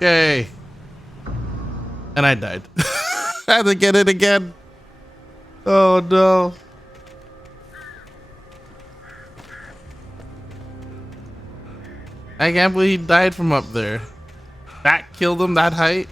Yay. And I died. I had to get it again. Oh no. I can't believe he died from up there. That killed him that height.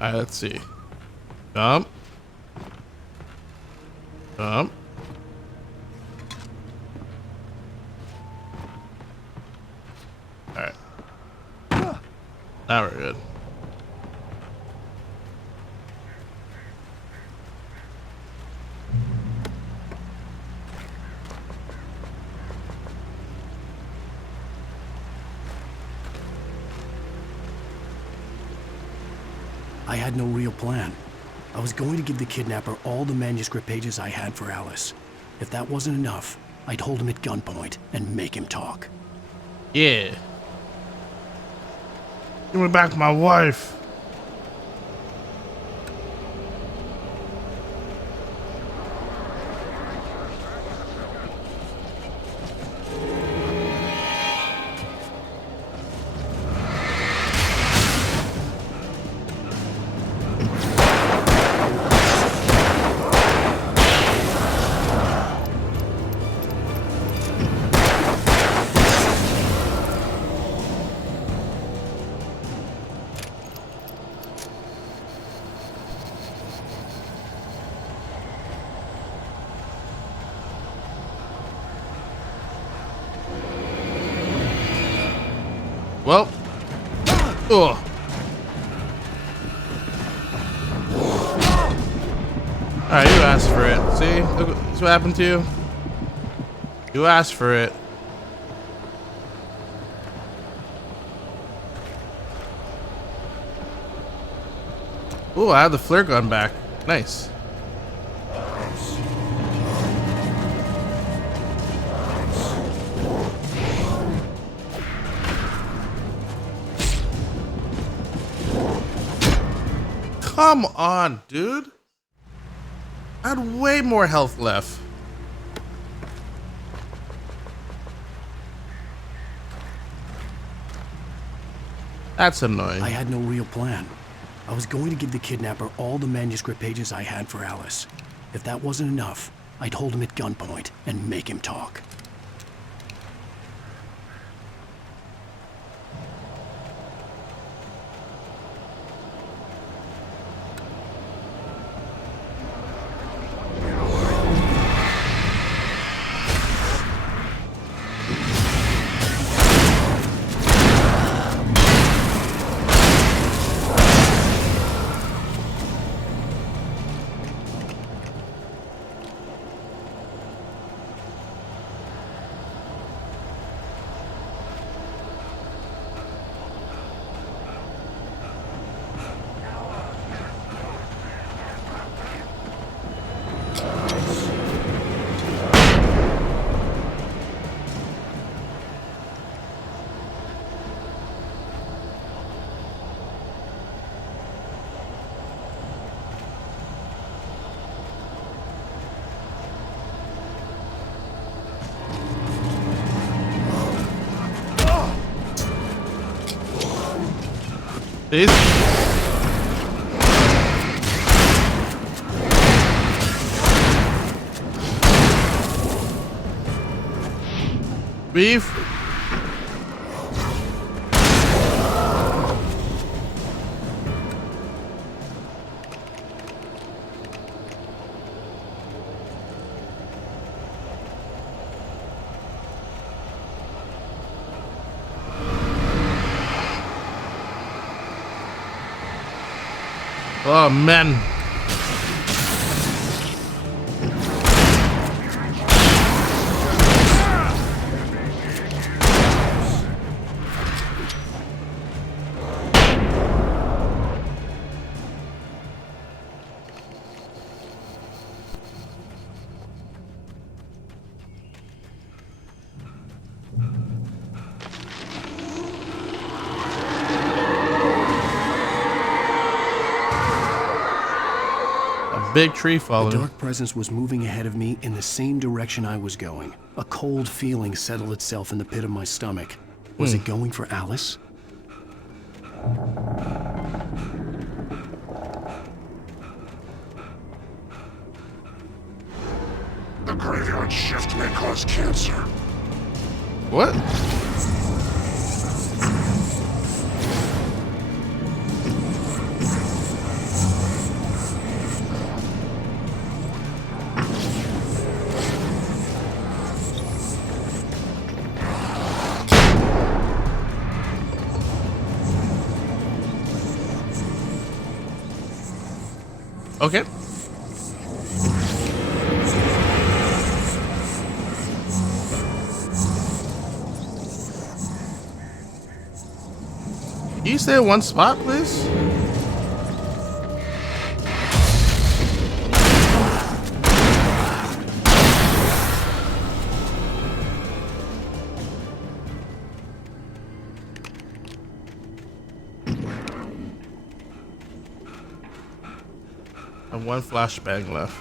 Alright, let's see. Jump. Jump. Alright. Now we're good. I had no real plan. I was going to give the kidnapper all the manuscript pages I had for Alice. If that wasn't enough, I'd hold him at gunpoint and make him talk. Yeah. Give me back my wife. Well. Ugh. Alright, you asked for it. See? Look what happened to you. You asked for it. Ooh, I have the flare gun back. Nice. Come on, dude. I had way more health left. That's annoying. I had no real plan. I was going to give the kidnapper all the manuscript pages I had for Alice. If that wasn't enough, I'd hold him at gunpoint and make him talk. Please. Beef. Oh man. Big tree falling. The dark presence was moving ahead of me in the same direction I was going. A cold feeling settled itself in the pit of my stomach. Was it going for Alice? The graveyard shift may cause cancer. What? Okay. Can you stay in one spot, please? And one flashbang left.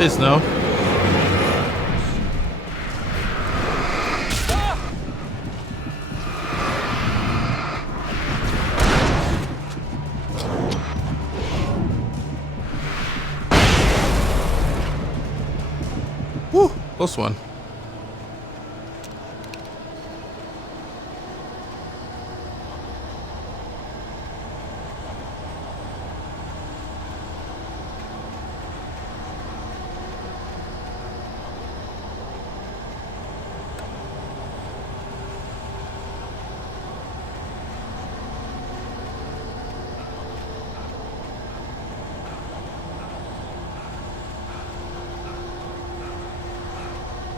Please no. Close one.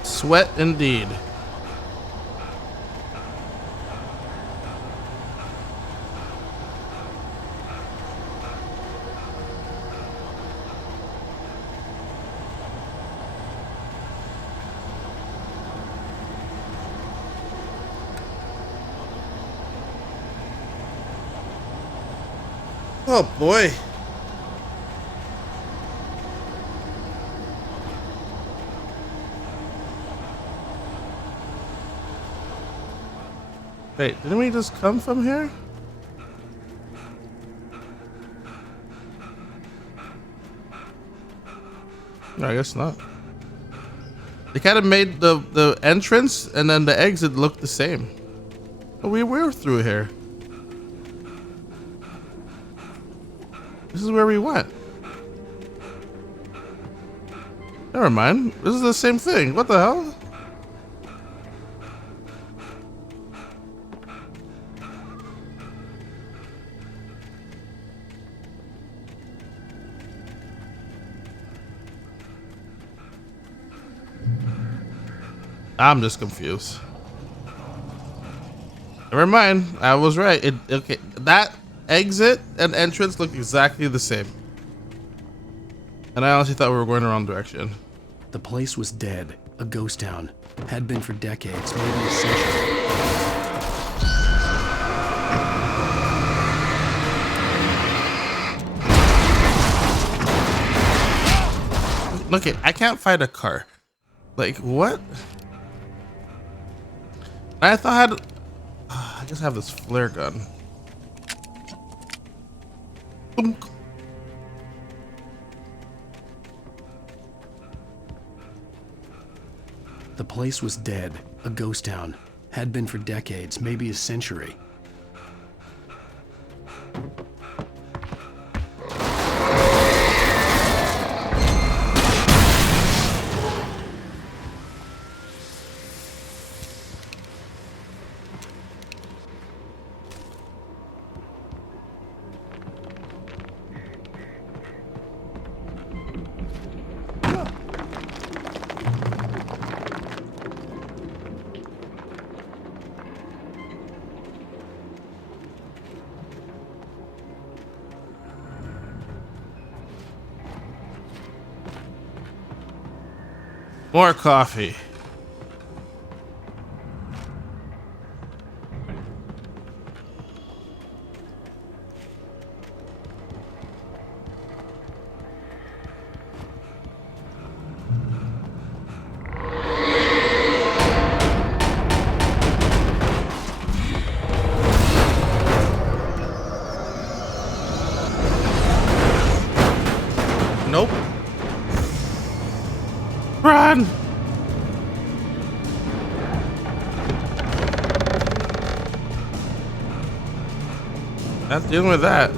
Sweat indeed. Oh boy. Wait, didn't we just come from here? No, I guess not. They kind of made the entrance and then the exit look the same. But we were through here. This is where we went. Never mind. This is the same thing. What the hell? I'm just confused. Never mind. I was right. Okay. That exit and entrance look exactly the same. And I honestly thought we were going the wrong direction. The place was dead. A ghost town. Had been for decades, maybe a century. Look it, I can't find a car. Like, what? I thought I had... I just have this flare gun. Boom. The place was dead. A ghost town. Had been for decades, maybe a century. More coffee. Nope. Run! Not dealing with that.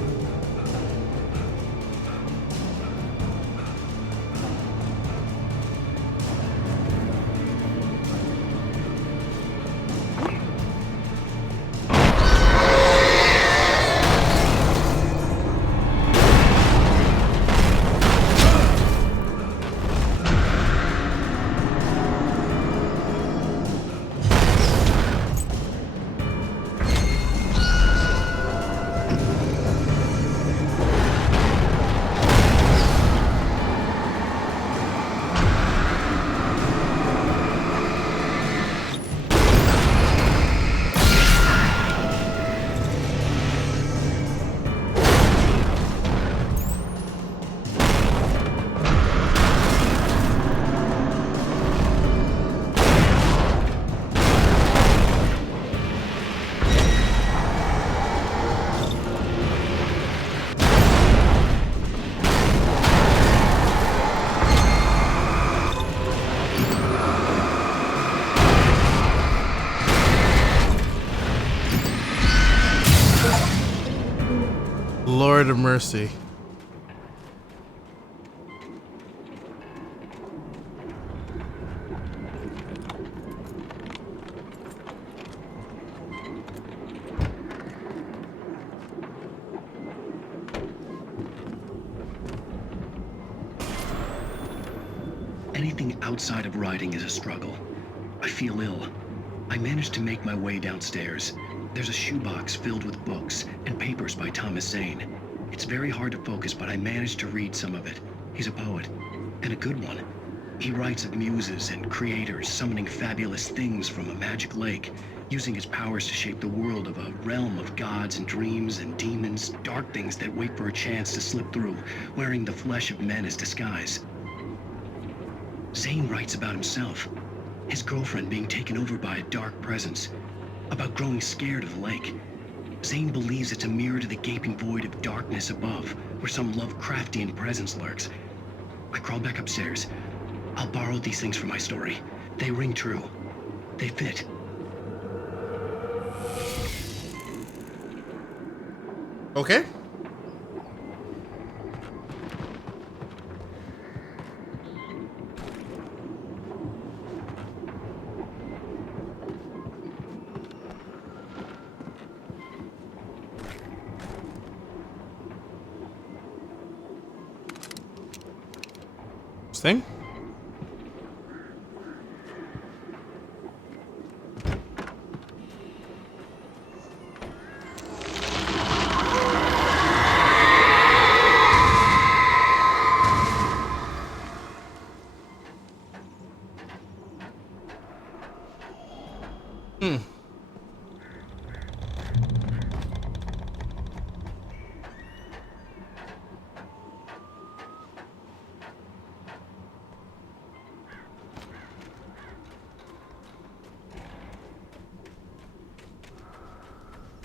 Lord of mercy. Anything outside of riding is a struggle. I feel ill. I managed to make my way downstairs. There's a shoebox filled with books and papers by Thomas Zane. It's very hard to focus, but I managed to read some of it. He's a poet, and a good one. He writes of muses and creators summoning fabulous things from a magic lake, using his powers to shape the world of a realm of gods and dreams and demons, dark things that wait for a chance to slip through, wearing the flesh of men as disguise. Zane writes about himself, his girlfriend being taken over by a dark presence, about growing scared of the lake. Zane believes it's a mirror to the gaping void of darkness above, where some Lovecraftian presence lurks. I crawl back upstairs. I'll borrow these things for my story. They ring true. They fit. Okay. Thing.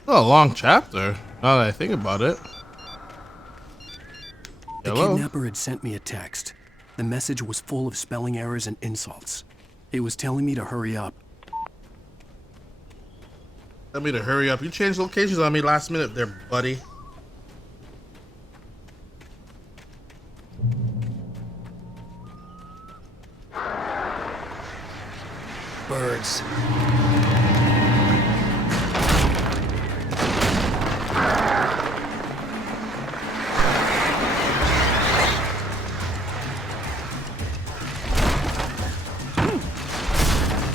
A long chapter, now that I think about it. The Hello? kidnapper had sent me a text. The message was full of spelling errors and insults. It was telling me to hurry up. Tell me to hurry up. You changed locations on me last minute there, buddy. Birds.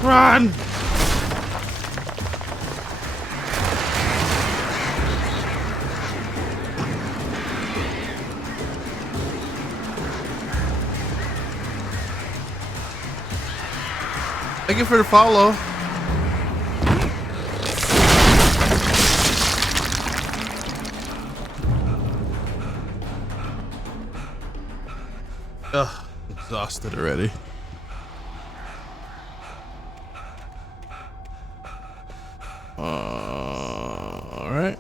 Run! Thank you for the follow. Ugh, exhausted already. All right.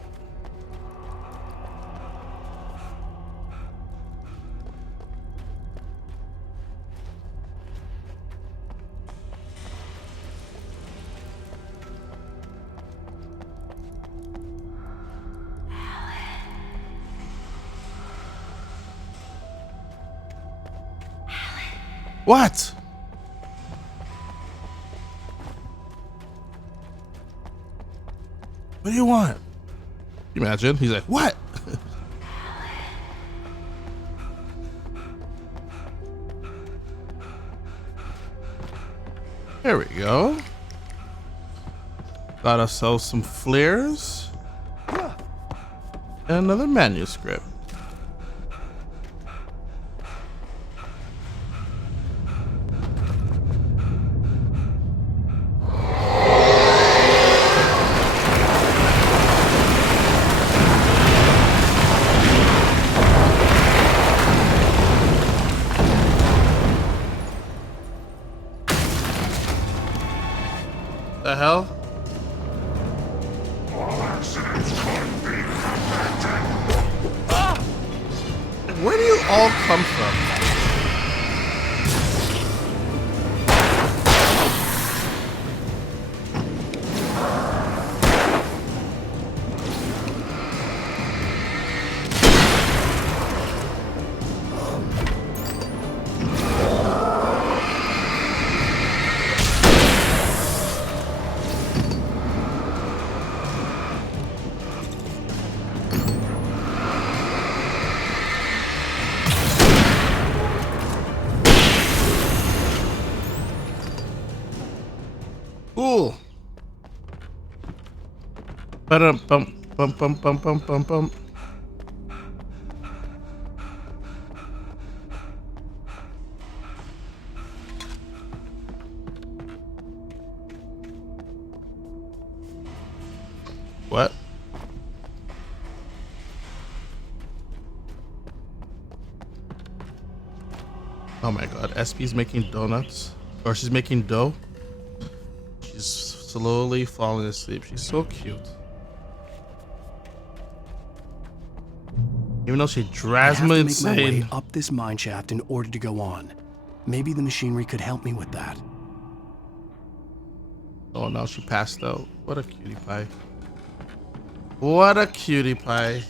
What? What do you want? Imagine. He's like, what? There we go. Got ourselves some flares. And another manuscript. The hell? Where do you all come from? Cool. Bum bum bum bum bum bum bum bum. What? Oh my god, SP's making donuts. Or she's making dough. She's slowly falling asleep. She's so cute. Even though she drives me I have to insane. make my way up this mine shaft in order to go on. Maybe the machinery could help me with that. Oh, now she passed out. What a cutie pie. What a cutie pie.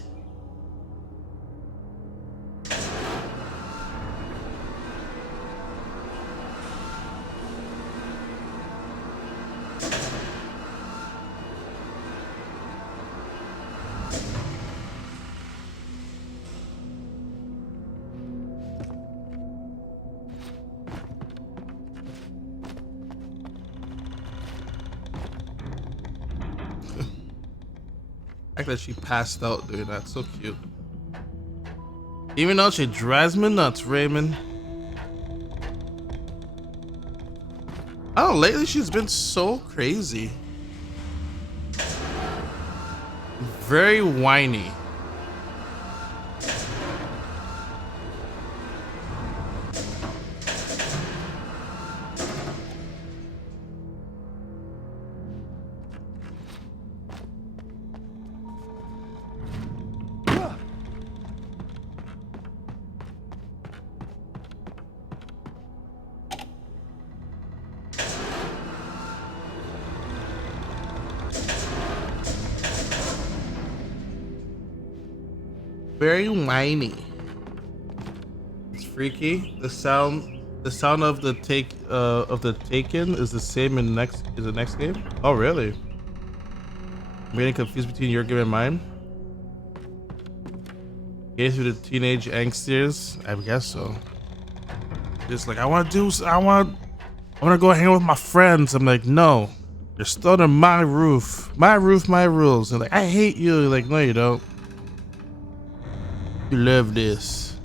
The fact that she passed out, dude, that's so cute. Even though she drives me nuts, Raymond. I don't know, lately she's been so crazy. Very whiny. Very whiny. It's freaky. The sound of the taken is the same in the next game. Oh really? I'm getting confused between your game and mine. Getting through the teenage angst years? I guess so. Just like I want to go hang out with my friends. I'm like, no, you're still under my roof, my rules. And like, I hate you. You're like, no, you don't. You love this.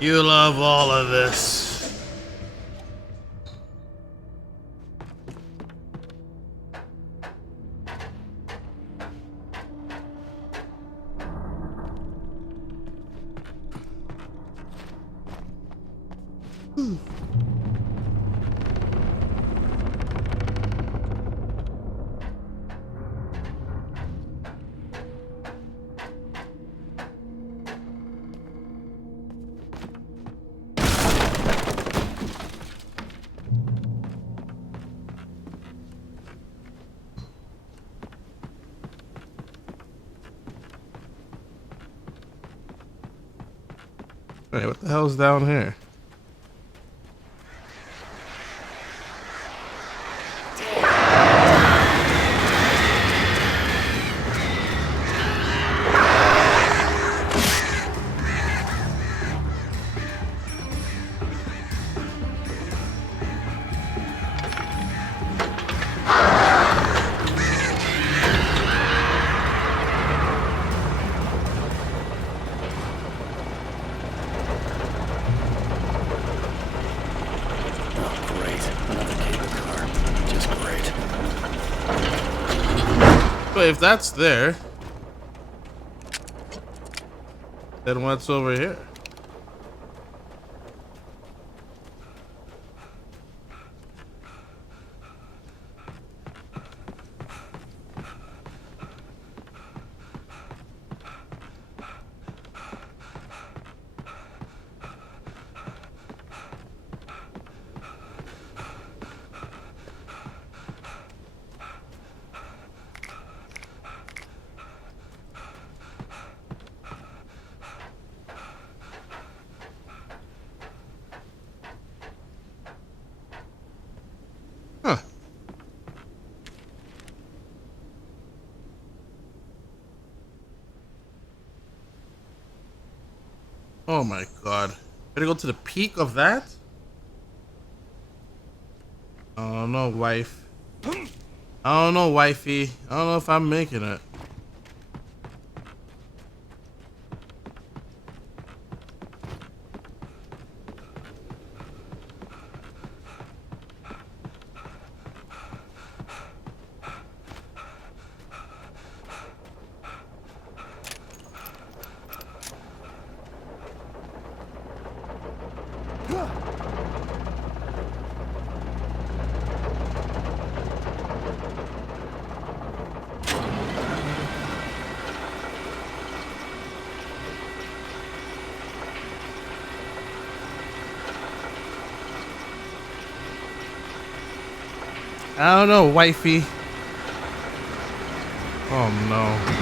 You love all of this. Wait, what the hell's down here? If that's there, then what's over here? Oh my god. Gotta go to the peak of that? Oh no, wife. I don't know, wifey. I don't know if I'm making it. I don't know, wifey. Oh no.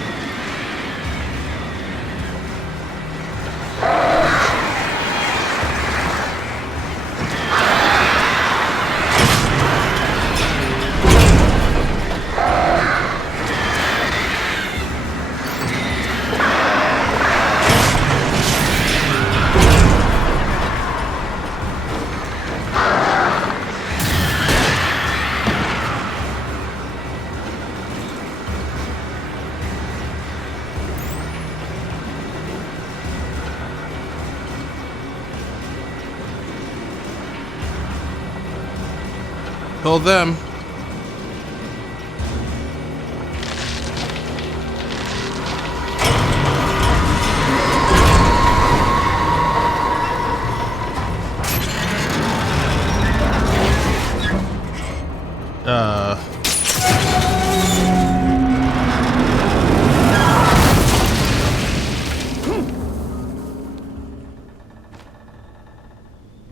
Kill them.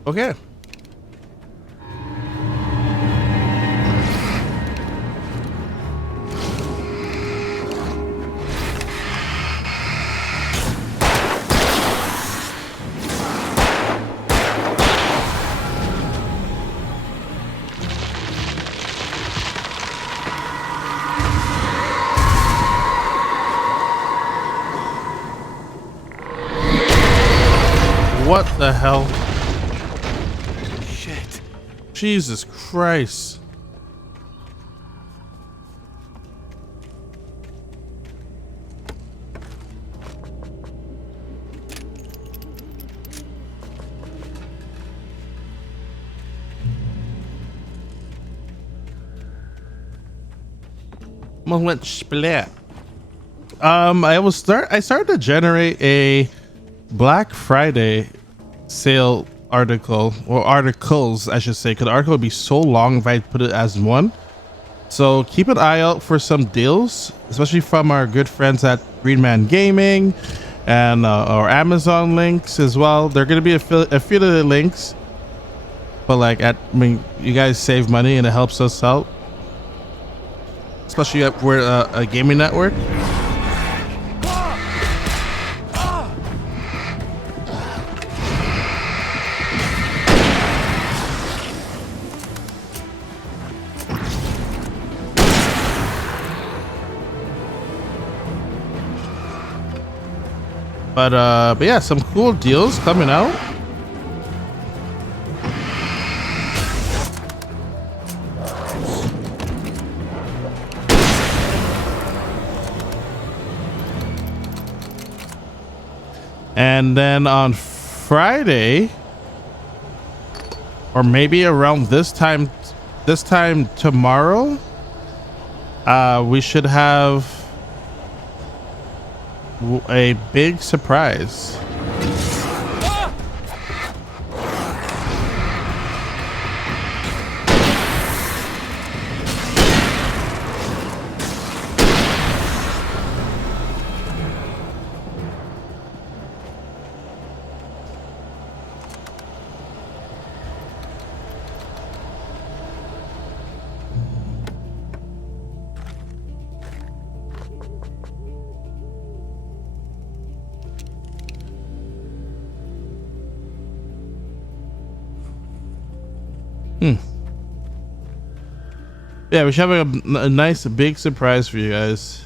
Okay. What the hell? Shit. Jesus Christ. Almost went splat. I started to generate a Black Friday sale article, or articles I should say, because the article would be so long if I put it as one. So keep an eye out for some deals, especially from our good friends at Green Man Gaming and our Amazon links as well. They're going to be affiliate links, but like you guys save money and it helps us out, especially if we're a gaming network. But yeah, some cool deals coming out. And then on Friday, or maybe around this time tomorrow, we should have a big surprise. Yeah, we should have a nice big surprise for you guys.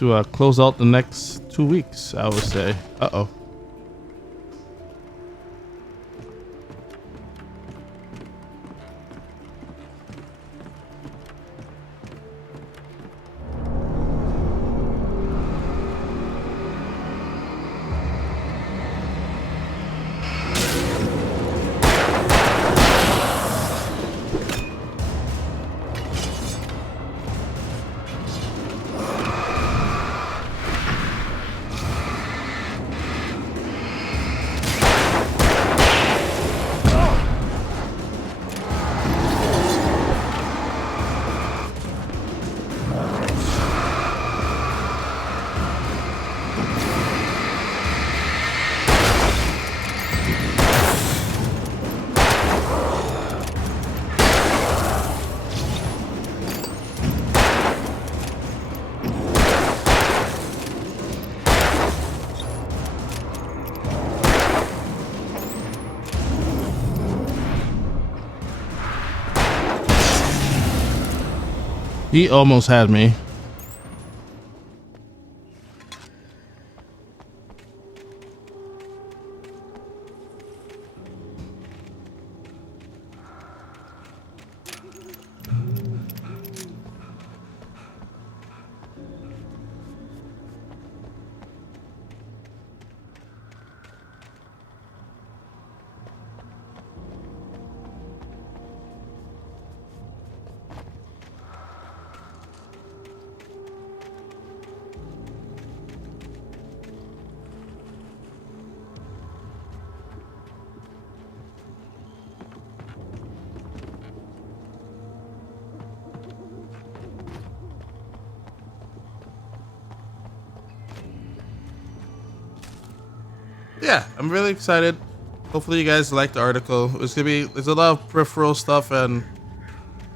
to close out the next 2 weeks, I would say. Uh-oh. He almost had me. Yeah, I'm really excited. Hopefully you guys like the article. There's a lot of peripheral stuff and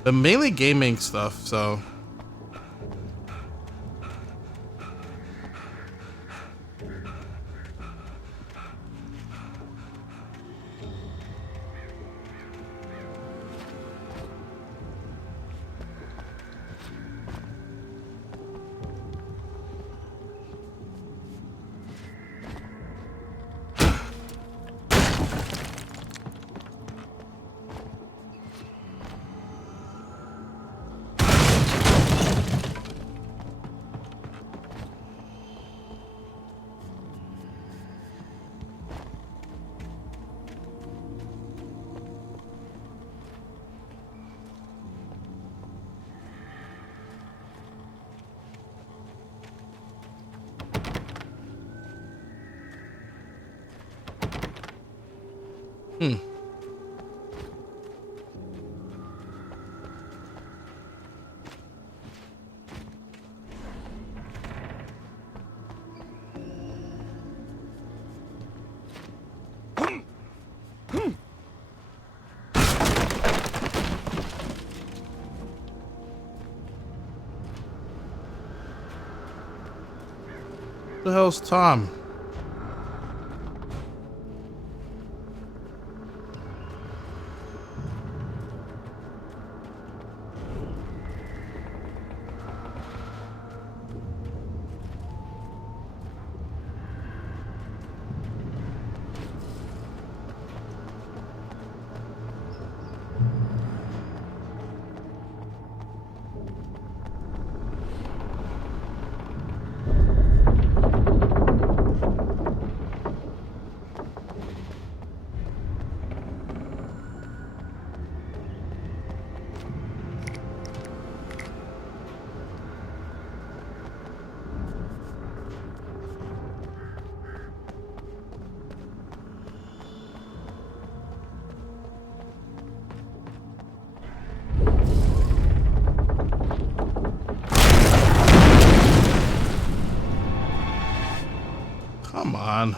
mainly gaming stuff, so What the hell's Tom? Come on.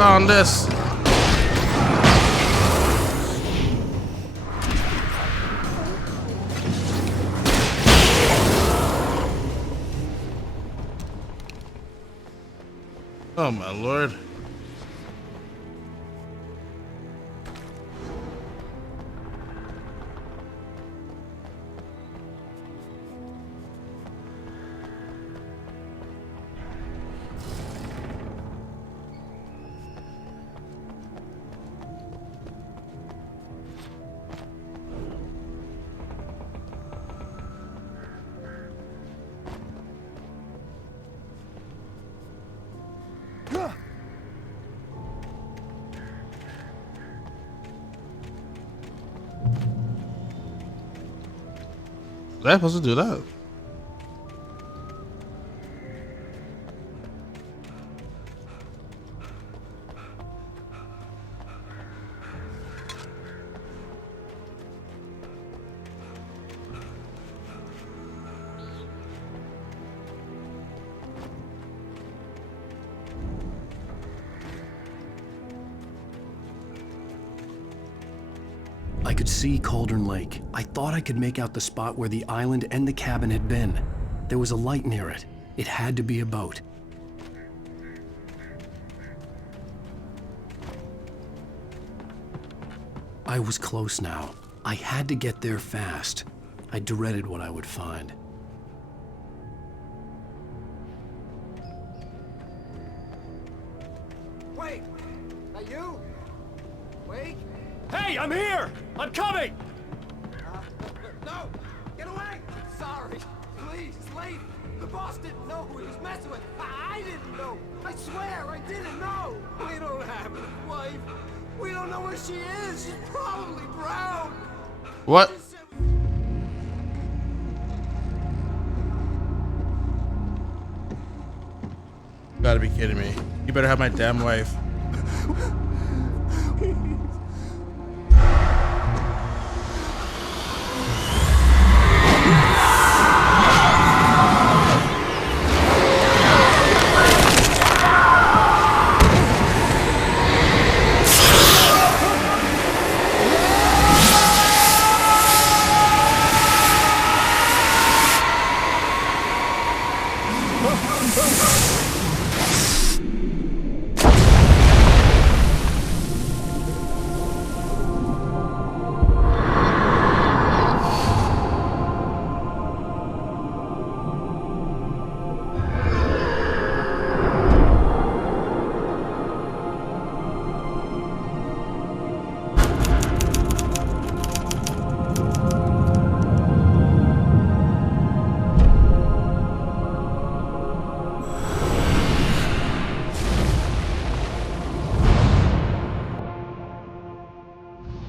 Doggone this. Oh my lord. Was I supposed to do that? I could see Cauldron Lake. I thought I could make out the spot where the island and the cabin had been. There was a light near it. It had to be a boat. I was close now. I had to get there fast. I dreaded what I would find. Wait! That you? Wait! Hey, I'm here! I'm coming! No! Get away! Sorry. Please, lady. The boss didn't know who he was messing with. I didn't know. I swear, I didn't know. We don't have a wife. We don't know where she is. She's probably drowned. What? You gotta be kidding me. You better have my damn wife.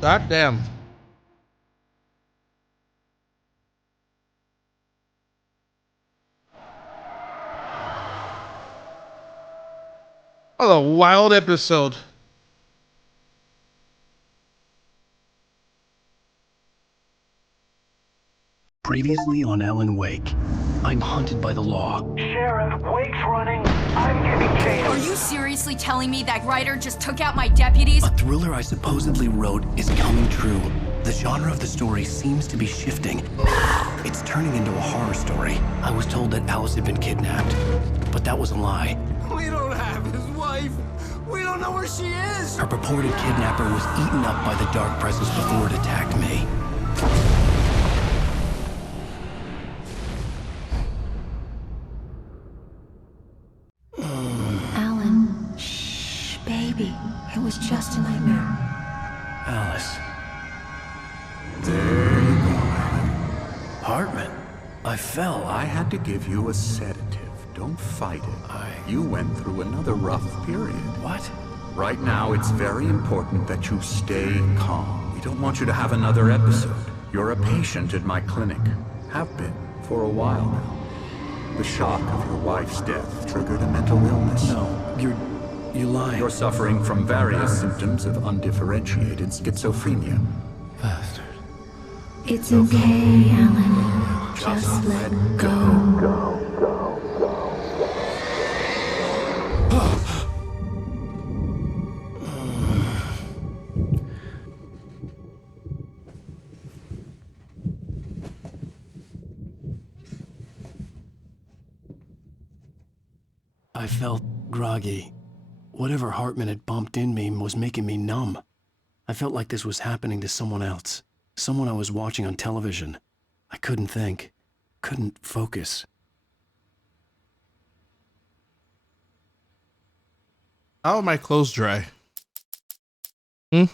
God damn. What a wild episode. Previously on Alan Wake, I'm hunted by the law. Sheriff, Wake's running. I'm getting chased. Are you seriously telling me that writer just took out my deputies? A thriller I supposedly wrote is coming true. The genre of the story seems to be shifting. It's turning into a horror story. I was told that Alice had been kidnapped, but that was a lie. We don't have his wife. We don't know where she is. Her purported kidnapper was eaten up by the dark presence before it attacked me. Alan, shh, baby. It was just a nightmare. Alice. There you go, Alan. Hartman, I fell. I had to give you a sedative. Don't fight it. You went through another rough period. What? Right now, it's very important that you stay calm. We don't want you to have another episode. You're a patient at my clinic. Have been for a while now. The shock of your wife's death triggered a mental illness. No, you lying. You're suffering from various symptoms of undifferentiated schizophrenia. Bastard. It's okay, Alan. Just let go. felt groggy. Whatever Hartman had pumped in me was making me numb. I felt like this was happening to someone else. Someone I was watching on television. I couldn't think. Couldn't focus. How are my clothes dry? Hmm?